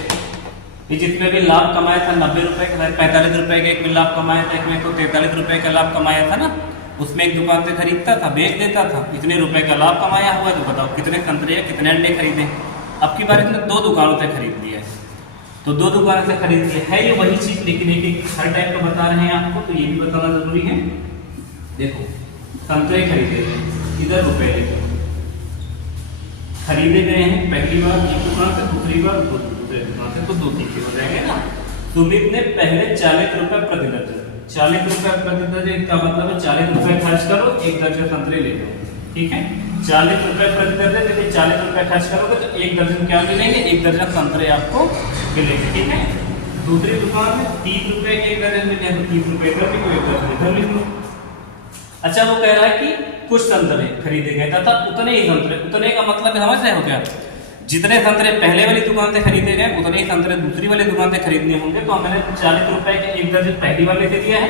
ये जितने भी लाभ कमाया था 90 रुपए का, 45 रुपए का एक में लाभ कमाया था, एक में तो 43 रुपए का लाभ कमाया था ना। उसमें एक दुकान से खरीदता था, बेच देता था, इतने रुपए का लाभ कमाया हुआ है। तो बताओ कितने संतरे या कितने अंडे खरीदे? अब की बार इसने 2 दुकानों से खरीद लिया है, तो 2 दुकानों से खरीद लिया है। ये वही चीज, लेकिन एक हर टाइप का बता रहे हैं आपको, तो ये भी बताना जरूरी है। देखो, संतरे खरीदे थे, इधर रुपए लिखे, खरीदे गए हैं पहली बार एक दुकान से, दूसरी बार दूसरे दुकान से, तो 2 तीखे हो जाएंगे ना। सुमित ने पहले 40 रुपए प्रति दर्जन, 40 रुपए प्रति दर्जन, इसका मतलब है 40 रुपए खर्च करो, 1 दर्जन संतरे ले लो, ठीक है। 40 रुपए प्रति दर्जन, यदि 40 रुपए खर्च करोगे तो 1 दर्जन क्या मिलेंगे? 1 दर्जन संतरे आपको मिलेंगे, ठीक है। दूसरी दुकान में 30 रुपए के 1 दर्जन मिले, तो 30 रुपए इधर भी, कोई 1 दर्जन इधर लिख लो। अच्छा, वो कह रहा है कि कुछ संतरे खरीदे गए तथा उतने ही संतरे, उतने का मतलब समझ रहे हो क्या? जितने संतरे पहले वाली दुकान से खरीदे गए, उतने ही संतरे दूसरी वाली दुकान से खरीदने होंगे। तो हमने 40 रुपए के 1 दर्जन पहली वाले से लिया है,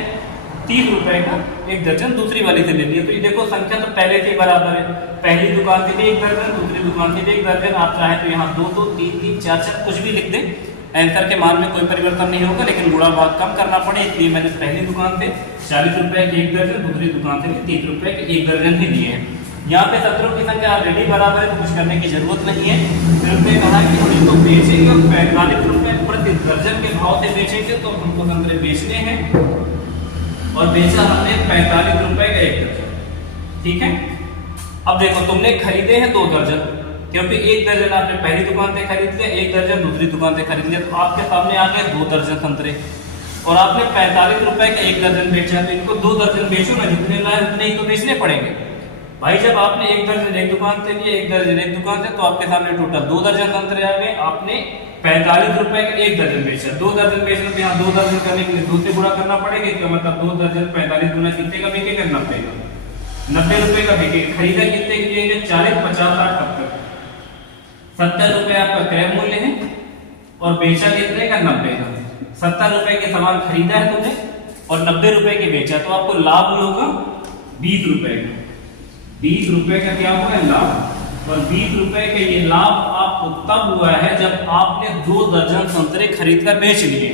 30 रुपए का 1 दर्जन दूसरी वाली से ले लिया। तो ये देखो, संख्या तो पहले से बराबर है, पहली दुकान से भी 1 दर्जन, दूसरी दुकान से भी 1 दर्जन। आप चाहे तो यहाँ 2 2 3 3 4 4 कुछ भी लिख दें, आंसर के मान में कोई परिवर्तन नहीं होगा, लेकिन गुणा भाग कम करना पड़े, इसलिए मैंने पहली दुकान से 40 रुपए के 1 दर्जन, दूसरी दुकान से भी 30 रुपए के 1 दर्जन ही लिए हैं। यहाँ पे संतरों की संख्या ऑलरेडी बराबर है, तो कुछ करने की जरूरत नहीं है। फिर उसने कहा कि हम इसको बेचेंगे 45 रुपए प्रति दर्जन के भाव से बेचेंगे, तो हमको संतरे बेचने हैं, और बेचा हमने 45 रुपए का 1 दर्जन, ठीक है। अब देखो, तुमने खरीदे हैं 2 दर्जन, क्योंकि 1 दर्जन आपने पहली दुकान से खरीद लिया, 1 दर्जन दूसरी दुकान से खरीद लिया, तो आपके सामने आ गए 2 दर्जन संतरे, और आपने 45 रुपए का 1 दर्जन बेचा, तो इनको 2 दर्जन बेचो ना, जितने लाए उतने ही तो बेचने पड़ेंगे भाई। जब आपने 1 दर्जन एक दुकान से लिए, 1 दर्जन एक दुकान से, तो आपके सामने टोटल 2 दर्जन संतरे आ गए। आपने 45 रुपए का 1 दर्जन बेचा, 2 दर्जन बेचना, तो यहाँ 2 दर्जन करने के लिए 2 से गुणा करना पड़ेगा। इसका मतलब 2 दर्जन 45 गुना कितने का बिकेगा? 90 का, 90 रुपए का बिकेगा। खरीदा कितने की लेंगे? 40 50 60 70, 70 रुपए आपका क्रय मूल्य है, और बेचा कितने का? 90 का। 70 रुपए के सामान खरीदा है तुमने, और 90 रुपए के बेचा, तो आपको लाभ होगा 20 रुपए का। 20 रुपए का क्या हुआ? लाभ। और 20 रुपए का ये लाभ आपको तब हुआ है जब आपने 2 दर्जन संतरे खरीद कर बेच लिए,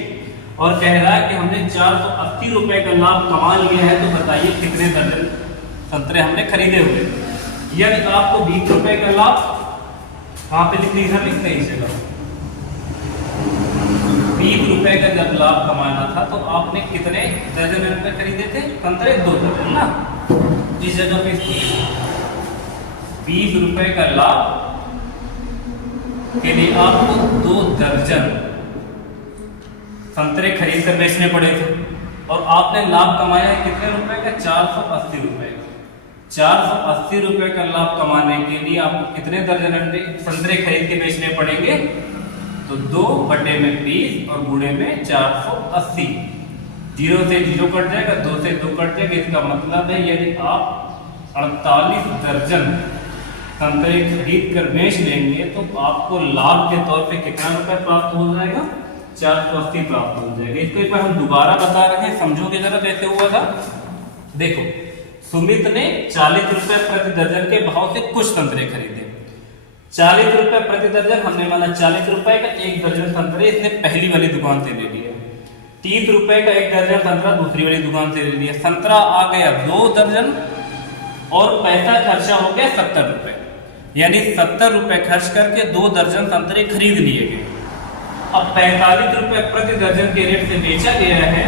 और कह रहा है कि हमने 480 रुपए का लाभ कमा लिया है, तो बताइए कितने दर्जन संतरे हमने खरीदे हुए। यानी आपको 20 रुपए का लाभ कहाँ पे लिखने इधर लिखते हैं इस जगह 20 रुपए का जब लाभ कमाना था तो आपने कितने दर्जन रुपए खरीदे थे? संतरे 2 दर्जन ना। इस जगह पे 20 रुपए का लाभ के लिए आपको 2 दर्जन संतरे खरीद कर बेचने पड़े थे और आपने लाभ कमाया है कितने रुपए का? 480 रुपए का। 480 रुपए का लाभ कमाने के लिए आपको कितने दर्जन संतरे खरीद के बेचने पड़ेंगे? तो 2/20 और गुणे में 480। 0 से 0 कट जाएगा, 2 से 2 कट जाएगा। इसका मतलब है यदि आप 48 दर्जन संतरे खरीद कर बेच लेंगे तो आपको लाभ के तौर पे कितना रुपए प्राप्त हो जाएगा? 480 प्राप्त हो जाएगा। इसको एक बार हम दोबारा बता रहे हैं, समझोगे जरा कैसे हुआ था। देखो, सुमित ने 40 रुपए प्रति दर्जन के भाव से कुछ संतरे खरीदे। 40 रुपए प्रति दर्जन, हमने माना 40 रुपए का 1 दर्जन संतरे इसने पहली वाली दुकान से ले लिया। 30 रुपए का 1 दर्जन संतरा दूसरी वाली दुकान से ले लिया। संतरा आ गया 2 दर्जन और पैसा खर्चा हो गया 70 रुपए। यानी 70 रुपए खर्च करके 2 दर्जन संतरे खरीद लिए गए। अब 45 रुपए प्रति दर्जन के रेट से बेचा गया है,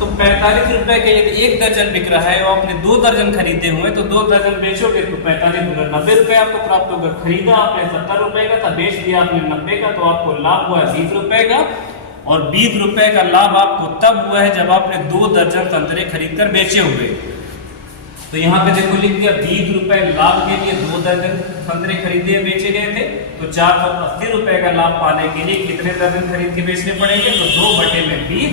तो 45 रुपए के यदि 1 दर्जन बिक रहा है और आपने 2 दर्जन खरीदे हुए तो 2 दर्जन बेचोगे तो 45 90 रुपए आपको प्राप्त होगा। खरीदा आपने 70 रुपए का था, बेच दिया आपने 90 का, तो आपको लाभ हुआ 20 रुपए का। और 20 रुपए का लाभ आपको तब हुआ है जब आपने 2 दर्जन संतरे खरीद कर बेचे हुए। तो यहाँ पे देखो लिख दिया 20 रुपए लाभ के लिए 2 दर्जन संतरे खरीदे बेचे गए थे, तो 480 रुपए का लाभ पाने के लिए कितने दर्जन खरीद के बेचने पड़ेंगे? तो 2/20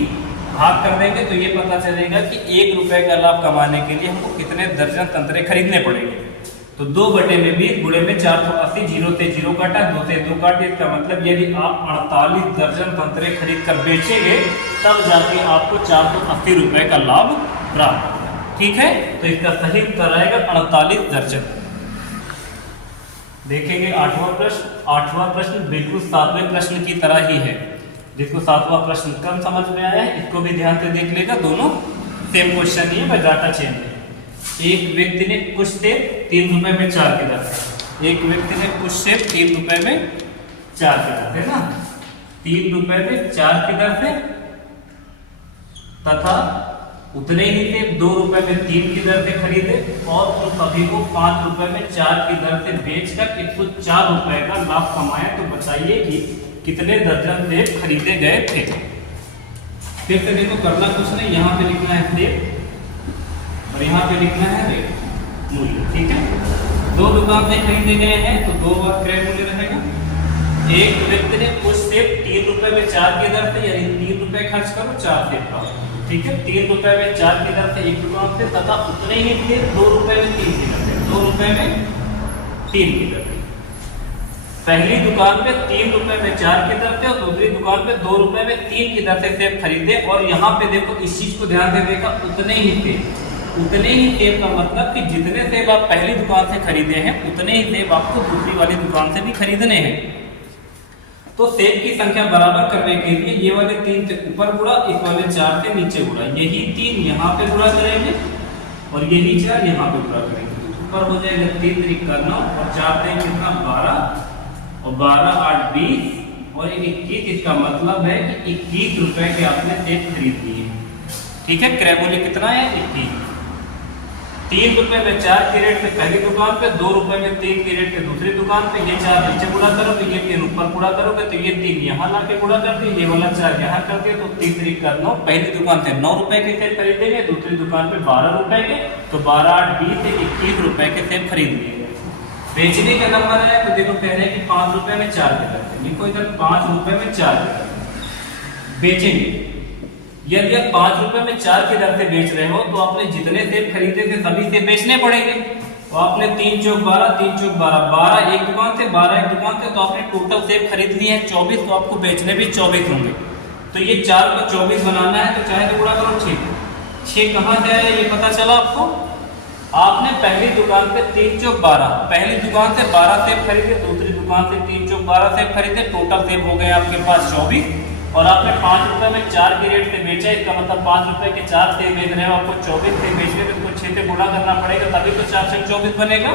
भाग कर देंगे तो ये पता चलेगा कि 1 रुपए का लाभ कमाने के लिए हमको कितने दर्जन संतरे खरीदने पड़ेंगे। तो 2/20 गुणे में 480, 0 से 0 काटा, 2 से 2 काटे। इसका मतलब यदि आप 48 दर्जन संतरे खरीद कर बेचेंगे तब जाके आपको 480 रुपए का लाभ प्राप्त होगा। ठीक है, तो इसका सही उत्तर आएगा 48 दर्जन। देखेंगे 8वां प्रश्न। 8वां प्रश्न बिल्कुल 7वें प्रश्न की तरह ही है। जिसको 7वां प्रश्न कम समझ में आया है इसको भी ध्यान से देख लेगा। दोनों सेम क्वेश्चन ही है, बस डाटा चेंज है। एक व्यक्ति ने कुछ सेब 3 रुपए में 4 के दर से, एक व्यक्ति ने कुछ सेब 3 रुपए में 4 के दर से ना, 3 रुपए में 4 की दर से तथा उतने ही सेब 2 रुपए में 3 की दर से खरीदे और उन सभी को 5 रुपए में 4 की दर से बेचकर 104 रुपए का लाभ कमाया। तो बताइए कि कितने दर्जन सेब खरीदे गए थे। फिर से देखो, करना कुछ नहीं, यहाँ पे लिखना है सेब और यहाँ पे लिखना है रेट मूल्य। ठीक है, 2 दुकान से खरीदे गए हैं तो 2 बार क्रय मूल्य रहेगा। एक व्यक्ति ने कुछ सेब 3 रुपए में 4 की दर से, यानी 3 रुपए खर्च करो 4 सेब प्राप्त। ठीक है, 3 रुपए में 4 की दर से 1 दुकान से तथा उतने ही थे 2 रुपए में 3 की दर से, 2 रुपए में 3 की दर से। पहली दुकान पे 3 रुपए में 4 की दर से और दूसरी दुकान पे 2 रुपए में 3 की दर से सेब खरीदे। और यहाँ पे देखो इस चीज को ध्यान देगा, उतने ही सेब। उतने ही सेब का मतलब कि जितने सेब आप पहली दुकान से खरीदे हैं उतने ही सेब आपको दूसरी वाली दुकान से भी खरीदने हैं। तो सेब की संख्या बराबर करने के लिए ये वाले 3 से ऊपर गुणा, इस वाले 4 से नीचे गुणा, यही 3 यहाँ पे गुणा करेंगे और यही 4 यहाँ पे गुणा करेंगे। तो ऊपर हो जाएगा 3 3 का 9 और 4 3 कितना 12 और 12 8 20 और 21। इसका मतलब है कि 21 रुपए के आपने सेब खरीद लिए। ठीक है, क्रय मूल्य कितना है? 21। 3 रुपए में 4 के रेट से पहली दुकान पे, 2 रुपए में 3 के रेट से दूसरी दुकान पे। ये 4 नीचे गुणा करोगे, ये 3 ऊपर गुणा करोगे तो ये 3 यहाँ ला के गुणा करते, ये वाला 4 यहाँ करते, तो 3 3 का 9। पहली दुकान से 9 रुपए के सेब खरीदेंगे, दूसरी दुकान पे 12 रुपए के, तो 12 8 20 से 21 रुपए के सेब खरीद लिए। बेचने का नंबर है तो देखो कह रहे हैं कि 5 रुपए में 4 के दर से, देखो इधर 5 रुपए में 4 के दर बेचेंगे। यदि आप 5 रुपए में 4 की दर से बेच रहे हो तो आपने जितने सेब खरीदे थे सभी सेब बेचने पड़ेंगे। तो आपने 3 चौक 12, 3 चौक 12, 12 एक दुकान से, 12 एक दुकान से, तो आपने टोटल सेब खरीद लिए हैं 24, तो आपको बेचने भी 24 होंगे। तो ये 4 को 24 बनाना है तो चाहे तो गुणा करो 6 कहाँ से आया ये पता चला आपको। आपने पहली दुकान पे 3 चौक 12, पहली दुकान से 12 सेब खरीदे, दूसरी दुकान से 3 चौक 12 सेब खरीदे, टोटल सेब हो गए आपके पास 24 और आपने 5 रुपए में 4 के रेट से बेचा, इसका मतलब 5 रुपए के 4 सेब बेच रहे हो, आपको 24 सेब बेचने में इसको 6 से गुणा करना पड़ेगा, तभी तो 4 से 24 बनेगा।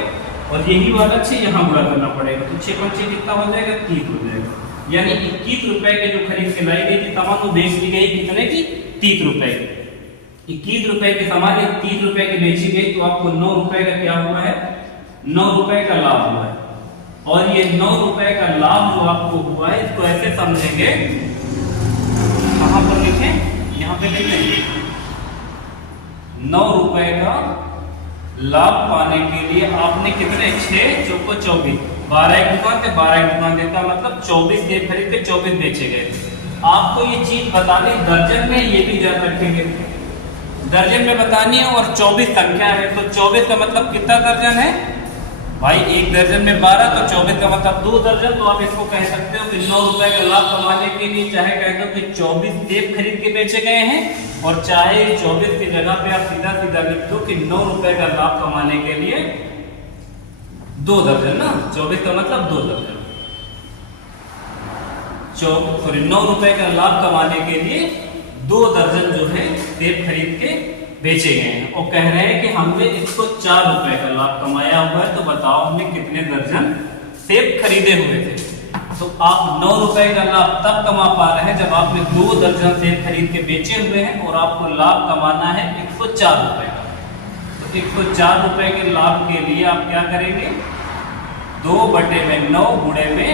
और यही वाला 6 यहाँ गुणा करना पड़ेगा, तो 6 पर 6 कितना हो जाएगा, 30 हो जाएगा। यानी 21 रुपए के जो खरीद के लाई गई थी सामान वो बेच दी गई कितने की, 30 रुपए की। 21 रुपए के सामान 30 रुपए की बेची गई, तो आपको 9 रुपए का क्या हुआ है, 9 रुपए का लाभ हुआ है। और ये 9 रुपए का लाभ जो आपको हुआ है इसको ऐसे समझेंगे, कहां पर लिखें, यहाँ पे लिखेंगे 9 रुपए का लाभ पाने के लिए आपने कितने, 6 चौको 24, 12 एक दुकान से 12 एक दुकान देता, मतलब 24 सेब खरीद के 24 बेचे गए। आपको ये चीज बतानी दर्जन में, ये भी याद रखेंगे, दर्जन में बतानी है। और 24 संख्या है, तो 24 का मतलब कितना दर्जन है भाई, एक दर्जन में 12, तो 24 का मतलब 2 दर्जन। तो आप इसको कह सकते हो कि 9 रुपए का लाभ कमाने के लिए चाहे कह दो कि 24 सेब खरीद के बेचे गए हैं, और चाहे 24 की जगह पे आप सीधा सीधा लिख दो कि 9 रुपए का लाभ कमाने के लिए 2 दर्जन ना, 24 का मतलब 2 दर्जन, 9 रुपए का लाभ कमाने के लिए 2 दर्जन जो है सेब खरीद के बेचे गए हैं। और कह रहे हैं कि हमने 104 रुपए का लाभ कमाया हुआ है, तो बताओ हमने कितने दर्जन सेब खरीदे हुए थे। तो आप 9 रुपए का लाभ तब कमा पा रहे हैं जब आपने 2 दर्जन सेब खरीद के बेचे हुए हैं, और आपको लाभ कमाना है 104 रुपए का। तो 104 रुपए के लाभ के लिए आप क्या करेंगे, 2/9 गुणे में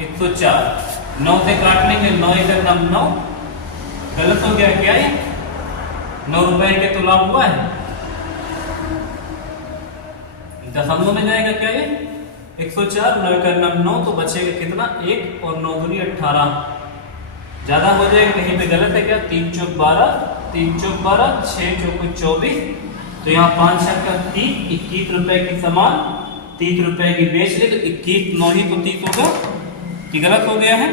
104, 9 से काटने के 9 इधर 9, गलत हो गया क्या ये, 9 रुपए के तो लाभ हुआ है, दशमलव में जाएगा क्या ये, 104, 9 का 9, तो बचेगा कितना, 1 और 9 दूनी 18, ज्यादा हो जाएगा, कहीं पे गलत है क्या, 3 चौक 12, 3 चौक 12, 6 चौक 24, तो यहाँ 5 7 का 30, 21 रुपए की सामान 30 रुपए की बेच ले, तो 21 9 ही तो 30 होगा, कि गलत हो गया है।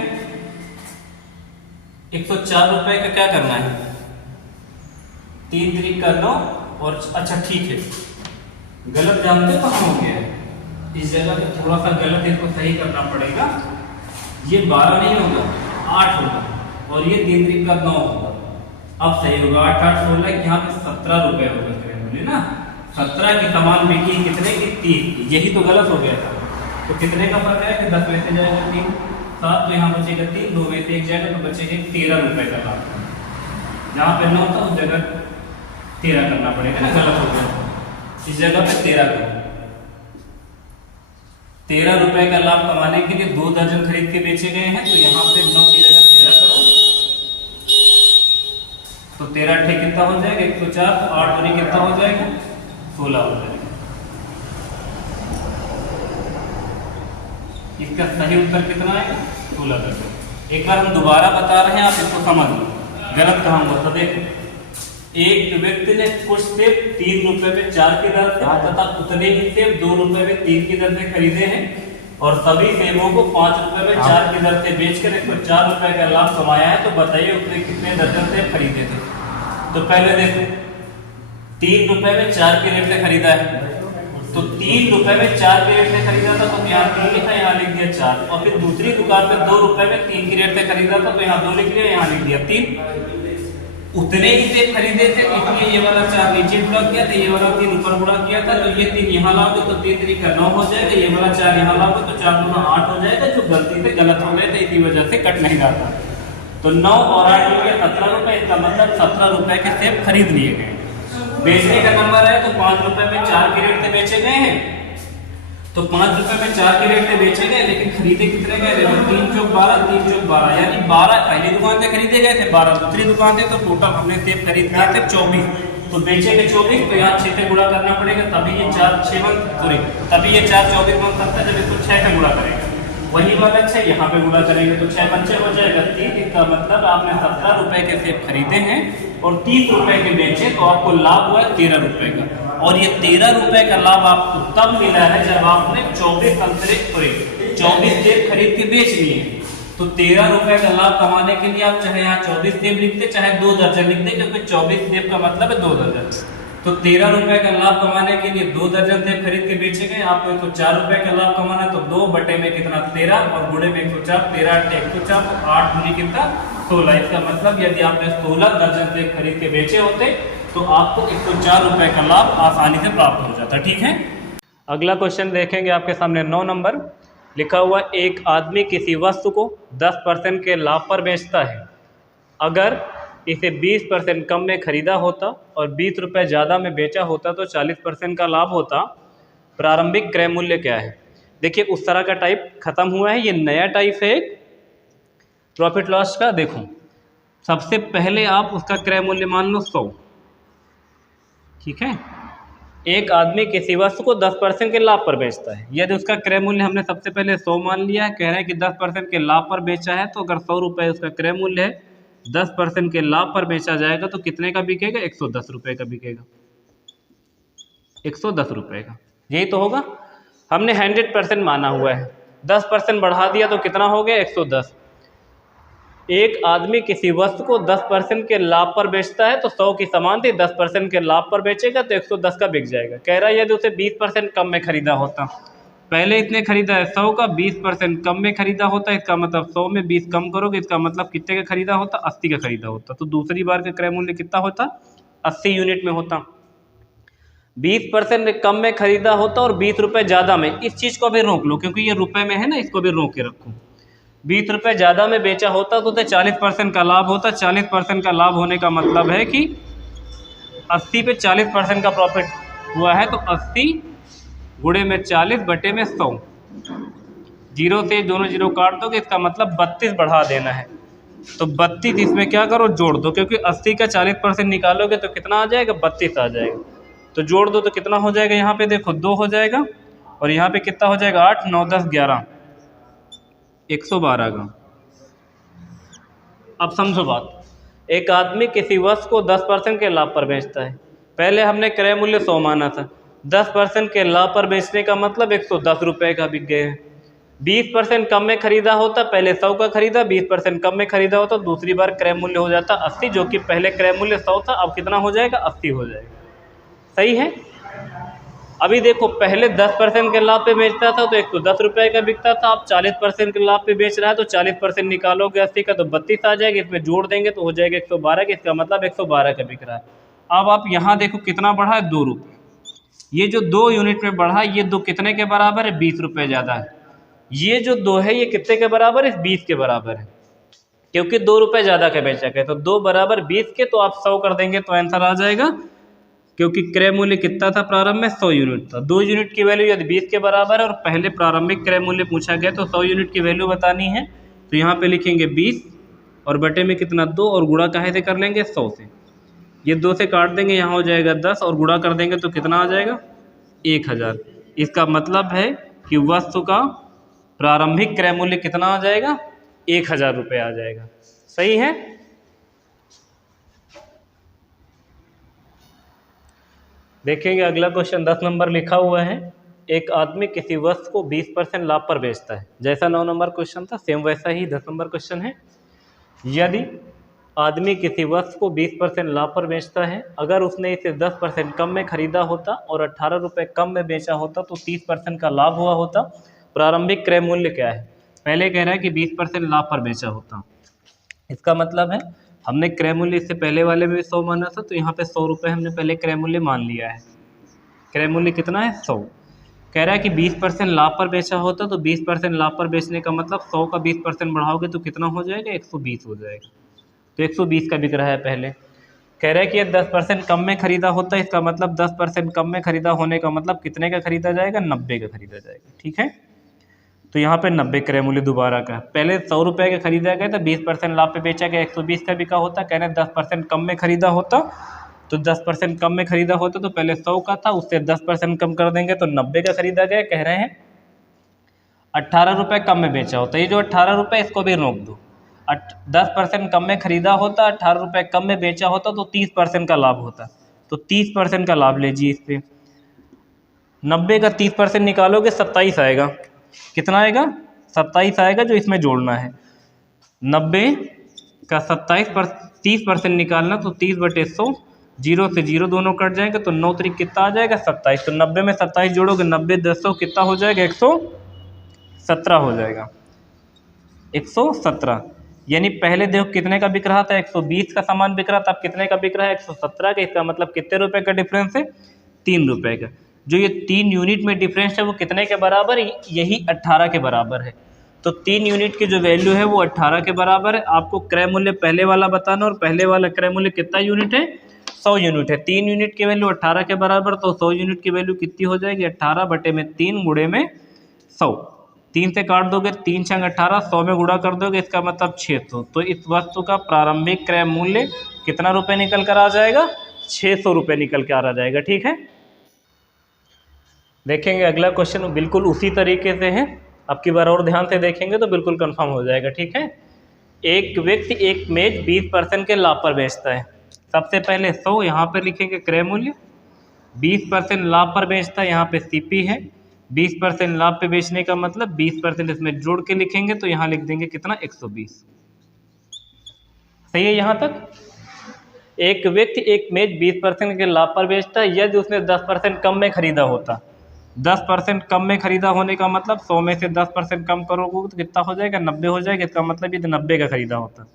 104 रुपए का क्या करना है, 3 3 का 9, और अच्छा ठीक है, गलत जानते तो हम हो गया है, इस जगह पे थोड़ा सा गलत है, इसको सही करना पड़ेगा। ये 12 नहीं होगा, 8 होगा, और ये 3 3 का 9 होगा, अब सही होगा, 8 8 16, यहाँ पे 17 रुपए होगा, बोले ना 17 की सामान बिकी कितने की, 30, यही तो गलत हो गया था। तो कितने का फर्क है कि 10 में से जाएगा 3, 7, तो यहाँ बचेगा 3, 2 में से 1 जाएगा, तो बचेगा 13 रुपए का लाभ। जहाँ पे 9 था उस जगह 13 करना पड़ेगा ना, गलत हो गया, इस जगह पे 13 करो। 13 रुपए का लाभ कमाने के लिए 2 दर्जन खरीद के बेचे गए हैं, तो यहाँ पे 9 की जगह 13 करो, तो 13 अट्ठे कितना हो जाएगा, 104, 8 दूनी कितना हो जाएगा, 16 हो जाएगा। इसका सही उत्तर कितना आएगा, 16 दर्जन। एक बार हम दोबारा बता रहे हैं, आप इसको समझ लो, गलत कहाँ हुआ था। देखो, एक व्यक्ति ने कुछ सेब 3 रुपए में 4 की दर से तथा उतने ही सेब 2 रुपए में 3 की दर से खरीदे हैं, और सभी सेबों को 5 रुपए में 4 की दर से बेचकर 104 रुपए का लाभ कमाया है। तो बताइए उसने कितने दर्जन सेब खरीदे थे। तो पहले देखो, 3 रुपए में 4 के रेट से खरीदा है, तो 3 रुपए में 4 के रेट से खरीदा था, तो यहाँ 3 लिखा, यहाँ लिख दिया 4। और फिर दूसरी दुकान पे 2 रुपए में 3 की रेट से खरीदा था, तो यहाँ 2 लिख दिया, यहाँ लिख दिया 3। उतने ही सेब खरीदे थे, इसलिए ये वाला 4 नीचे गुणा किया था, ये वाला 3 ऊपर गुणा किया था, तो ये 3 यहाँ लाओगे तो 3 3 का 9 हो जाएगा, ये वाला 4 यहाँ लाओगे तो 4 दूना 8 हो जाएगा, जो गलती से गलत हो गए थे, इसी वजह से कट नहीं जाता। तो 9 और 8 हो गया 17 रुपए, इसका मतलब 17 रुपए के सेब खरीद लिए गए। बेचने का नंबर है तो 5 रुपए में 4 के रेट से बेचे गए हैं, तो 5 रुपए में 4 के रेट से बेचे गए, लेकिन खरीदे कितने गए, 3 चौक 12, 3 चौक 12, यानी 12 पहली दुकान से खरीदे गए थे, 12 दूसरी दुकान से, तो टोटल हमने सेब खरीद लिए थे 24, तो बेचे के 24, तो यहाँ 6 से गुणा करना पड़ेगा, तभी ये 4 6 बन, सॉरी तभी ये 4 24 बन सकता है, जब इसको 6 से गुणा करेगा। वही वाला 6 यहाँ पे गुणा करेंगे, तो 6 पंचे हो जाएगा 30, इसका मतलब आपने 17 रुपए के सेब खरीदे हैं और 30 रुपए के बेचे, तो आपको लाभ हुआ 13 रुपए का। और ये 13 रुपए का लाभ आपको तब मिला है जब आपने 24 सेब खरीद के बेच लिए। तो 13 रुपए का लाभ कमाने के लिए आप चाहे यहाँ 24 सेब लिखते, चाहे 2 दर्जन लिखते, क्योंकि 24 सेब का मतलब है 2 दर्जन। तो 13 रुपए का लाभ कमाने के लिए 2 दर्जन सेब खरीद के बेचे गए। आपको 104 रुपए का लाभ कमाना, तो 2 बटे में कितना 13 और गुणे में 104, 13 104, तो 8 दूनी कितना 16। इसका मतलब यदि आपने 16 दर्जन सेब खरीद के बेचे होते तो आपको 104 रुपए का लाभ आसानी से प्राप्त हो जाता। ठीक है, अगला क्वेश्चन देखेंगे आपके सामने 9 नंबर लिखा हुआ, एक आदमी किसी वस्तु को 10% के लाभ पर बेचता है। अगर इसे 20% कम में खरीदा होता और 20 रुपये ज़्यादा में बेचा होता तो 40% का लाभ होता। प्रारंभिक क्रय मूल्य क्या है? देखिए उस तरह का टाइप खत्म हुआ है, ये नया टाइप है प्रॉफिट लॉस का। देखो सबसे पहले आप उसका क्रय मूल्य मान लो 100। ठीक है, एक आदमी किसी वस्तु को 10% के लाभ पर बेचता है। यदि उसका क्रय मूल्य हमने सबसे पहले 100 मान लिया है, कह रहे हैं कि 10% के लाभ पर बेचा है, तो अगर 100 रुपये उसका क्रय मूल्य है, 10% के लाभ पर बेचा जाएगा तो कितने का बिकेगा? 110 रुपये का बिकेगा, 110 रुपये का। यही तो होगा, हमने 100% माना हुआ है, 10% बढ़ा दिया तो कितना हो गया? 110। एक आदमी किसी वस्तु को 10% के लाभ पर बेचता है, तो 100 की समान थी, 10% के लाभ पर बेचेगा तो 110 का बिक जाएगा। कह रहा है यदि उसे 20% कम में खरीदा होता, पहले इतने खरीदा है 100 का, 20% कम में खरीदा होता, इसका मतलब 100 में 20 कम करोगे, इसका मतलब कितने का खरीदा होता? 80 का खरीदा होता। तो दूसरी बार का क्रय मूल्य कितना होता? 80 यूनिट में होता। 20% कम में खरीदा होता और 20 रुपये ज़्यादा में, इस चीज़ को भी रोक लो क्योंकि ये रुपए में है ना, इसको भी रोक के रखो। 20 रुपये ज़्यादा में बेचा होता तो 40% का लाभ होता। 40% का लाभ होने का मतलब है कि 80 पे 40% का प्रॉफिट हुआ है, तो 80 गुणे में 40 बटे में 100। जीरो से दोनों जीरो काट दोगे, इसका मतलब 32 बढ़ा देना है। तो 32 इसमें क्या करो? जोड़ दो, क्योंकि 80 का 40% निकालोगे तो कितना आ जाएगा? 32 आ जाएगा। तो जोड़ दो तो कितना हो जाएगा? यहाँ पे देखो 2 हो जाएगा और यहाँ पे कितना हो जाएगा? 8 9 10 11, 112 का। अब समझो बात, एक आदमी किसी वस्तु को 10% के लाभ पर बेचता है। पहले हमने क्रय मूल्य 100 माना था, 10% के लाभ पर बेचने का मतलब 110 रुपये का बिक गए हैं। 20% कम में खरीदा होता, पहले 100 का खरीदा, 20% कम में खरीदा होता, दूसरी बार क्रय मूल्य हो जाता 80, जो कि पहले क्रय मूल्य 100 था, अब कितना हो जाएगा? 80 हो जाएगा। सही है। अभी देखो पहले 10% के लाभ पे बेचता था तो 110 रुपये का बिकता था, अब 40% के लाभ पे बेच रहा है तो 40% निकालोगे 80 का तो 32 आ जाएगा, इसमें जोड़ देंगे तो हो जाएगा 112 का, इसका मतलब 112 का बिक रहा है। अब आप यहाँ देखो कितना बढ़ा है? 2 रुपये। ये जो 2 यूनिट में बढ़ा, ये 2 कितने के बराबर है? 20 रुपये ज़्यादा है। ये जो 2 है ये कितने के बराबर है? 20 के बराबर है, क्योंकि 2 रुपये ज़्यादा का बेचा गया। तो 2 बराबर 20 के, तो आप 100 कर देंगे तो आंसर आ जाएगा, क्योंकि क्रय मूल्य कितना था प्रारंभ में? 100 यूनिट था। 2 यूनिट की वैल्यू यदि 20 के बराबर है और पहले प्रारंभिक क्रय मूल्य पूछा गया तो 100 यूनिट की वैल्यू बतानी है, तो यहाँ पे लिखेंगे 20 और बटे में कितना? 2, और गुणा कहाँ से कर लेंगे? 100 से। ये 2 से काट देंगे, यहाँ हो जाएगा 10 और गुणा कर देंगे तो कितना आ जाएगा? 1000। इसका मतलब है कि वस्तु का प्रारंभिक क्रय मूल्य कितना आ जाएगा? 1000 रुपये आ जाएगा। सही है। देखेंगे अगला क्वेश्चन 10 नंबर लिखा हुआ है, एक आदमी किसी वस्तु को 20% लाभ पर बेचता है। जैसा 9 नंबर क्वेश्चन था सेम वैसा ही 10 नंबर क्वेश्चन है। यदि आदमी किसी वस्तु को 20% लाभ पर बेचता है, अगर उसने इसे 10% कम में खरीदा होता और 18 रुपये कम में बेचा होता तो 30% का लाभ हुआ होता। प्रारंभिक क्रय मूल्य क्या है? पहले कह रहा है कि 20% लाभ पर बेचा होता, इसका मतलब है हमने क्रय मूल्य इससे पहले वाले में भी 100 माना था, तो यहाँ पे 100 रुपये हमने पहले क्रय मूल्य मान लिया है। क्रय मूल्य कितना है? 100। कह रहा है कि 20% लाभ पर बेचा होता, तो 20% लाभ पर बेचने का मतलब 100 का 20% बढ़ाओगे तो कितना हो जाएगा? 120 हो जाएगा। तो 120 का बिक रहा है पहले। कह रहा है कि 10% कम में खरीदा होता, इसका मतलब 10% कम में खरीदा होने का मतलब कितने का खरीदा जाएगा? 90 का खरीदा जाएगा। ठीक है, तो यहाँ पे 90 क्रय मूल्य दोबारा का, पहले 100 रुपये का खरीदा गया था, 20% लाभ पे बेचा गया, 120 का बिका होता। कह रहे हैं 10% कम में खरीदा होता, तो 10% कम में खरीदा होता तो पहले 100 का था, उससे 10% कम कर देंगे तो 90 का खरीदा गया। कह रहे हैं 18 रुपये कम में बेचा होता, ये जो 18 रुपये इसको भी रोक दो। 10% कम में खरीदा होता, 18 रुपये कम में बेचा होता तो 30% का लाभ होता, तो 30% का लाभ लीजिए इस पर। 90 का 30% निकालोगे 27 आएगा। कितना आएगा? 27 आएगा, जो इसमें जोड़ना है। 90 का 27 पर 30% निकालना, तो 30 बटे 100 जीरो से जीरो दोनों कट जाएंगे तो 9 तरीक कितना आ जाएगा 27। तो 90 में 27 जोड़ोगे 90 10 कितना हो जाएगा 117 हो जाएगा 117। यानी पहले देखो कितने का बिक रहा था 120 का सामान बिक रहा था, अब कितने का बिक रहा है 117 का। इसका मतलब कितने रुपए का डिफरेंस है 3 रुपए का। जो ये 3 यूनिट में डिफरेंस है वो कितने के बराबर है, यही 18 के बराबर है। तो 3 यूनिट की जो वैल्यू है वो 18 के बराबर है। आपको क्रय मूल्य पहले वाला बताना और पहले वाला क्रय मूल्य कितना यूनिट है 100 यूनिट है। 3 यूनिट की वैल्यू 18 के बराबर, तो 100 यूनिट की वैल्यू कितनी हो जाएगी 18 बटे में 3 गुणे में 100। 3 से काट दोगे 3 छंग 18, 100 में गुणा कर दोगे इसका मतलब 600। तो इस वस्तु का प्रारंभिक क्रय मूल्य कितना रुपए निकल कर आ जाएगा 600 रुपये निकल के आ जाएगा। ठीक है, देखेंगे अगला क्वेश्चन बिल्कुल उसी तरीके से है। अब की बार और ध्यान से देखेंगे तो बिल्कुल कंफर्म हो जाएगा। ठीक है, एक व्यक्ति एक मेज 20% के लाभ पर बेचता है। सबसे पहले 100 यहाँ पर लिखेंगे क्रय मूल्य, 20% लाभ पर बेचता है यहाँ पे सीपी है। 20% लाभ पे बेचने का मतलब 20% इसमें जोड़ के लिखेंगे तो यहाँ लिख देंगे कितना 120। सही है यहाँ तक। एक व्यक्ति एक मेज 20% के लाभ पर बेचता है यदि उसने 10% कम में खरीदा होता। 10% कम में खरीदा होने का मतलब 100 में से 10% कम करोगे तो कितना हो जाएगा 90 हो जाएगा। इसका मतलब ये 90 का खरीदा होता।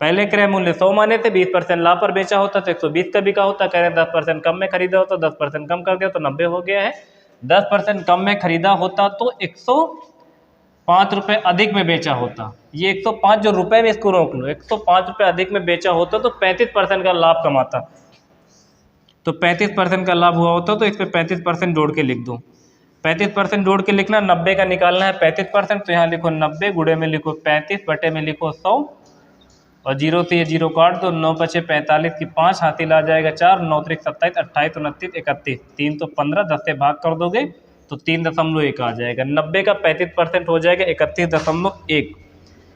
पहले क्रय मूल्य 100 माने थे, 20% लाभ पर बेचा होता तो 120 का बिका होता। कह रहे 10% कम में खरीदा होता, 10% कम कर दिया तो 90 हो गया है। 10% कम में खरीदा होता तो 105 रुपये अधिक में बेचा होता। ये 105 जो रुपए में इसको रोक लो, 105 रुपये अधिक में बेचा होता तो 35% का लाभ कमाता। तो 35% का लाभ हुआ होता तो इस पर 35% जोड़ के लिख दो। 35% जोड़ के लिखना, 90 का निकालना है 35%, तो यहाँ लिखो 90 गुणे में लिखो 35 बटे में लिखो 100 और जीरो से ये जीरो काट दो। 9 बचे 45 की 5 हासिल आ जाएगा 4, 9 त्रिक 27, 28 29 31, 3 तो 15, 10 से भाग कर दोगे तो 3.1 आ जाएगा। 90 का 35% हो जाएगा 31.1।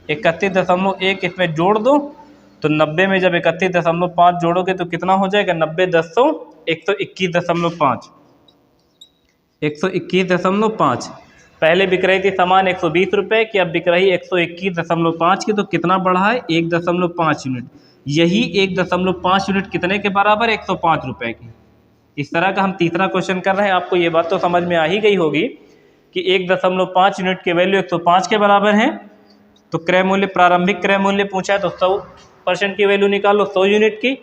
31.1 इसमें जोड़ दो तो 90 में जब 31.5 जोड़ोगे तो कितना हो जाएगा 90 10 121.5। 121.5 पहले बिक रही थी सामान 120 रुपये की, अब बिक रही 121.5 की। तो कितना बढ़ा है 1.5 यूनिट। यही 1.5 यूनिट कितने के बराबर है 105 रुपये की। इस तरह का हम तीसरा क्वेश्चन कर रहे हैं। आपको ये बात तो समझ में आ ही गई होगी कि 1.5 यूनिट की वैल्यू 105 के बराबर है। तो क्रय मूल्य प्रारंभिक क्रय मूल्य पूछा है तो 100% की वैल्यू निकालो 100 यूनिट की।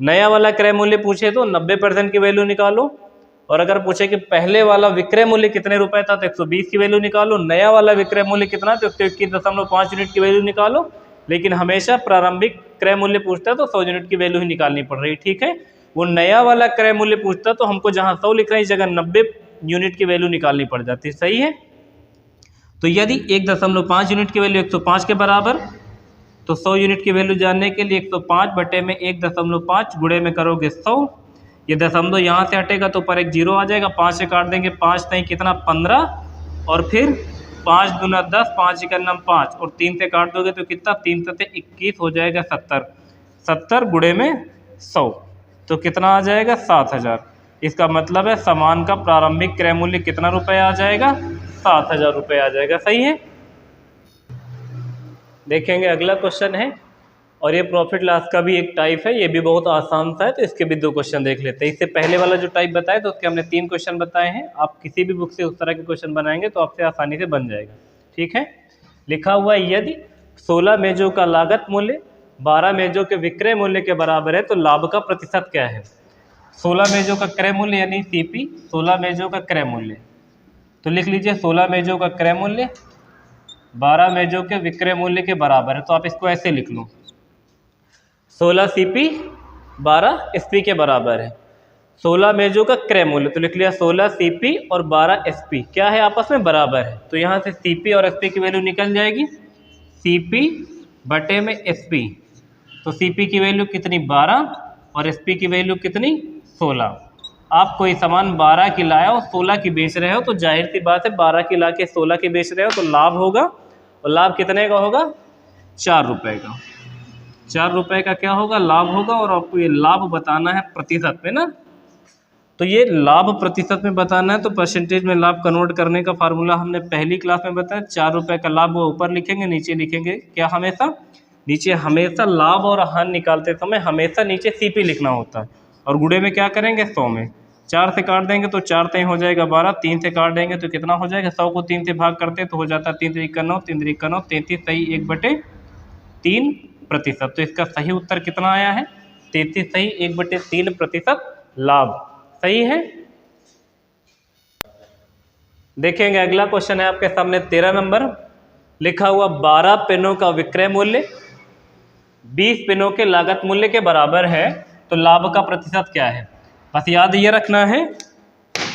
नया वाला क्रय मूल्य पूछे तो 90% की वैल्यू निकालो। और अगर पूछे कि पहले वाला विक्रय मूल्य कितने रुपए था तो 120 की वैल्यू निकालो। नया वाला विक्रय मूल्य कितना तो 121.5 यूनिट की वैल्यू निकालो। लेकिन हमेशा प्रारंभिक क्रय मूल्य पूछता है तो 100 यूनिट की वैल्यू ही निकालनी पड़ रही। ठीक है, वो नया वाला क्रय मूल्य पूछता तो हमको जहां 100 लिख रहे हैं इस जगह 90 यूनिट की वैल्यू निकालनी पड़ जाती। सही है। तो यदि 1.5 यूनिट की वैल्यू 105 के बराबर, तो 100 यूनिट की वैल्यू जानने के लिए 105 बटे में 1.5 गुणे में करोगे 100। ये दशमलव यहाँ से हटेगा तो ऊपर एक जीरो आ जाएगा। 5 से काट देंगे 5 नहीं कितना 15 और फिर 5 दूना 10, 5 इकन्नम 5 और 3 से काट दोगे तो कितना 3 से 21 हो जाएगा 70। 70 गुणे में 100 तो कितना आ जाएगा 7000। इसका मतलब है सामान का प्रारंभिक क्रय मूल्य कितना रुपये आ जाएगा 7000 रुपये आ जाएगा। सही है। देखेंगे अगला क्वेश्चन है और ये प्रॉफिट लॉस का भी एक टाइप है। ये भी बहुत आसान सा है तो इसके भी 2 क्वेश्चन देख लेते हैं। इससे पहले वाला जो टाइप बताया तो उसके हमने 3 क्वेश्चन बताए हैं। आप किसी भी बुक से उस तरह के क्वेश्चन बनाएंगे तो आपसे आसानी से बन जाएगा। ठीक है, लिखा हुआ है यदि 16 मेजों का लागत मूल्य 12 मेजों के विक्रय मूल्य के बराबर है तो लाभ का प्रतिशत क्या है। 16 मेजों का क्रय मूल्य यानी सीपी, 16 मेजों का क्रय मूल्य। तो लिख लीजिए 16 मेजों का क्रय मूल्य 12 मेजों के विक्रय मूल्य के बराबर है। तो आप इसको ऐसे लिख लो 16 सीपी 12 एसपी के बराबर है। 16 मेजों का क्रय मूल्य तो लिख लिया 16 सीपी और 12 एसपी क्या है आपस में बराबर है। तो यहाँ से सीपी और एसपी की वैल्यू निकल जाएगी सीपी बटे में एसपी। तो सीपी की वैल्यू कितनी 12 और एसपी की वैल्यू कितनी 16। आप कोई सामान 12 की लाया और 16 की बेच रहे हो तो जाहिर सी बात है 12 की ला के 16 की बेच रहे हो तो लाभ होगा। और लाभ कितने का होगा 4 रुपये का। 4 रुपये का क्या होगा लाभ होगा। और आपको ये लाभ बताना है प्रतिशत में ना। तो ये लाभ प्रतिशत में बताना है तो परसेंटेज में लाभ कन्वर्ट करने का फार्मूला हमने पहली क्लास में बताया। 4 रुपये का लाभ वो ऊपर लिखेंगे, नीचे लिखेंगे क्या हमेशा नीचे हमेशा लाभ और हानि निकालते समय हमेशा नीचे CP लिखना होता है। और गुणे में क्या करेंगे 100 में, 4 से काट देंगे तो 4 3 हो जाएगा 12, 3 से काट देंगे तो कितना हो जाएगा, 100 को 3 से भाग करते हैं तो हो जाता है 3 3 9, 3 3 9, 33 सही 1/3%। तो इसका सही उत्तर कितना आया है, 33 सही 1/3% लाभ। सही है। देखेंगे अगला क्वेश्चन है आपके सामने 13 नंबर, लिखा हुआ 12 पेनों का विक्रय मूल्य 20 पेनों के लागत मूल्य के बराबर है, तो लाभ का प्रतिशत क्या है। बस याद ये रखना है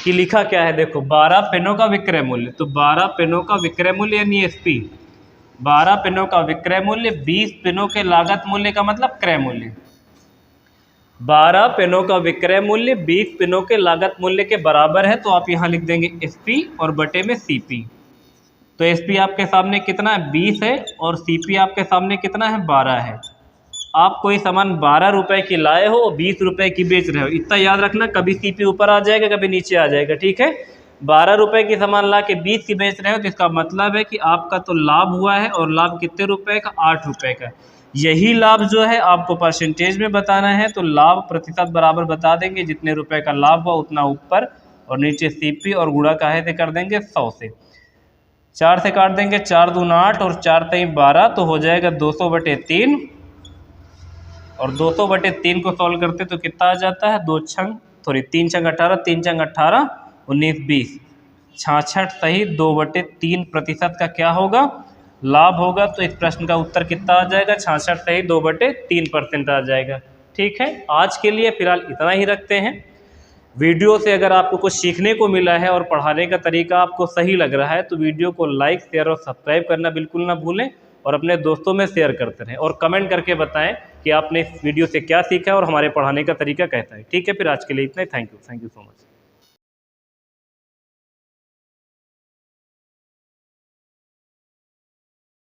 कि लिखा क्या है, देखो 12 पेनों का विक्रय मूल्य, तो 12 पेनों का विक्रय मूल्य यानी SP, 12 पेनों का विक्रय मूल्य 20 पेनों के लागत मूल्य का मतलब क्रय मूल्य। 12 पेनों का विक्रय मूल्य 20 पेनों के लागत मूल्य के बराबर है, तो आप यहाँ लिख देंगे SP और बटे में CP। तो SP आपके सामने कितना है 20 है और CP आपके सामने कितना है 12 है। आप कोई सामान 12 रुपए की लाए हो और 20 रुपए की बेच रहे हो, इतना याद रखना, कभी CP ऊपर आ जाएगा कभी नीचे आ जाएगा, ठीक है। 12 रुपए की सामान ला के 20 की बेच रहे हो तो इसका मतलब है कि आपका तो लाभ हुआ है, और लाभ कितने रुपए का, 8 रुपए का। यही लाभ जो है आपको परसेंटेज में बताना है, तो लाभ प्रतिशत बराबर बता देंगे, जितने रुपए का लाभ हुआ उतना ऊपर और नीचे CP, और गुणा काहे से कर देंगे 100 से। 4 से काट देंगे, 4 दूना 8 और 4 3 12, तो हो जाएगा 200/3, और 200/3 को सॉल्व करते तो कितना आ जाता है, 3 छंग 18, 3 छंग 18, 19 20, 66 सही 2/3% का क्या होगा, लाभ होगा। तो इस प्रश्न का उत्तर कितना आ जाएगा, 66 सही 2/3% आ जाएगा। ठीक है, आज के लिए फिलहाल इतना ही रखते हैं। वीडियो से अगर आपको कुछ सीखने को मिला है और पढ़ाने का तरीका आपको सही लग रहा है, तो वीडियो को लाइक शेयर और सब्सक्राइब करना बिल्कुल ना भूलें, और अपने दोस्तों में शेयर करते रहें, और कमेंट करके बताएं कि आपने इस वीडियो से क्या सीखा और हमारे पढ़ाने का तरीका कैसा है। ठीक है, फिर आज के लिए इतना ही। Thank you so much.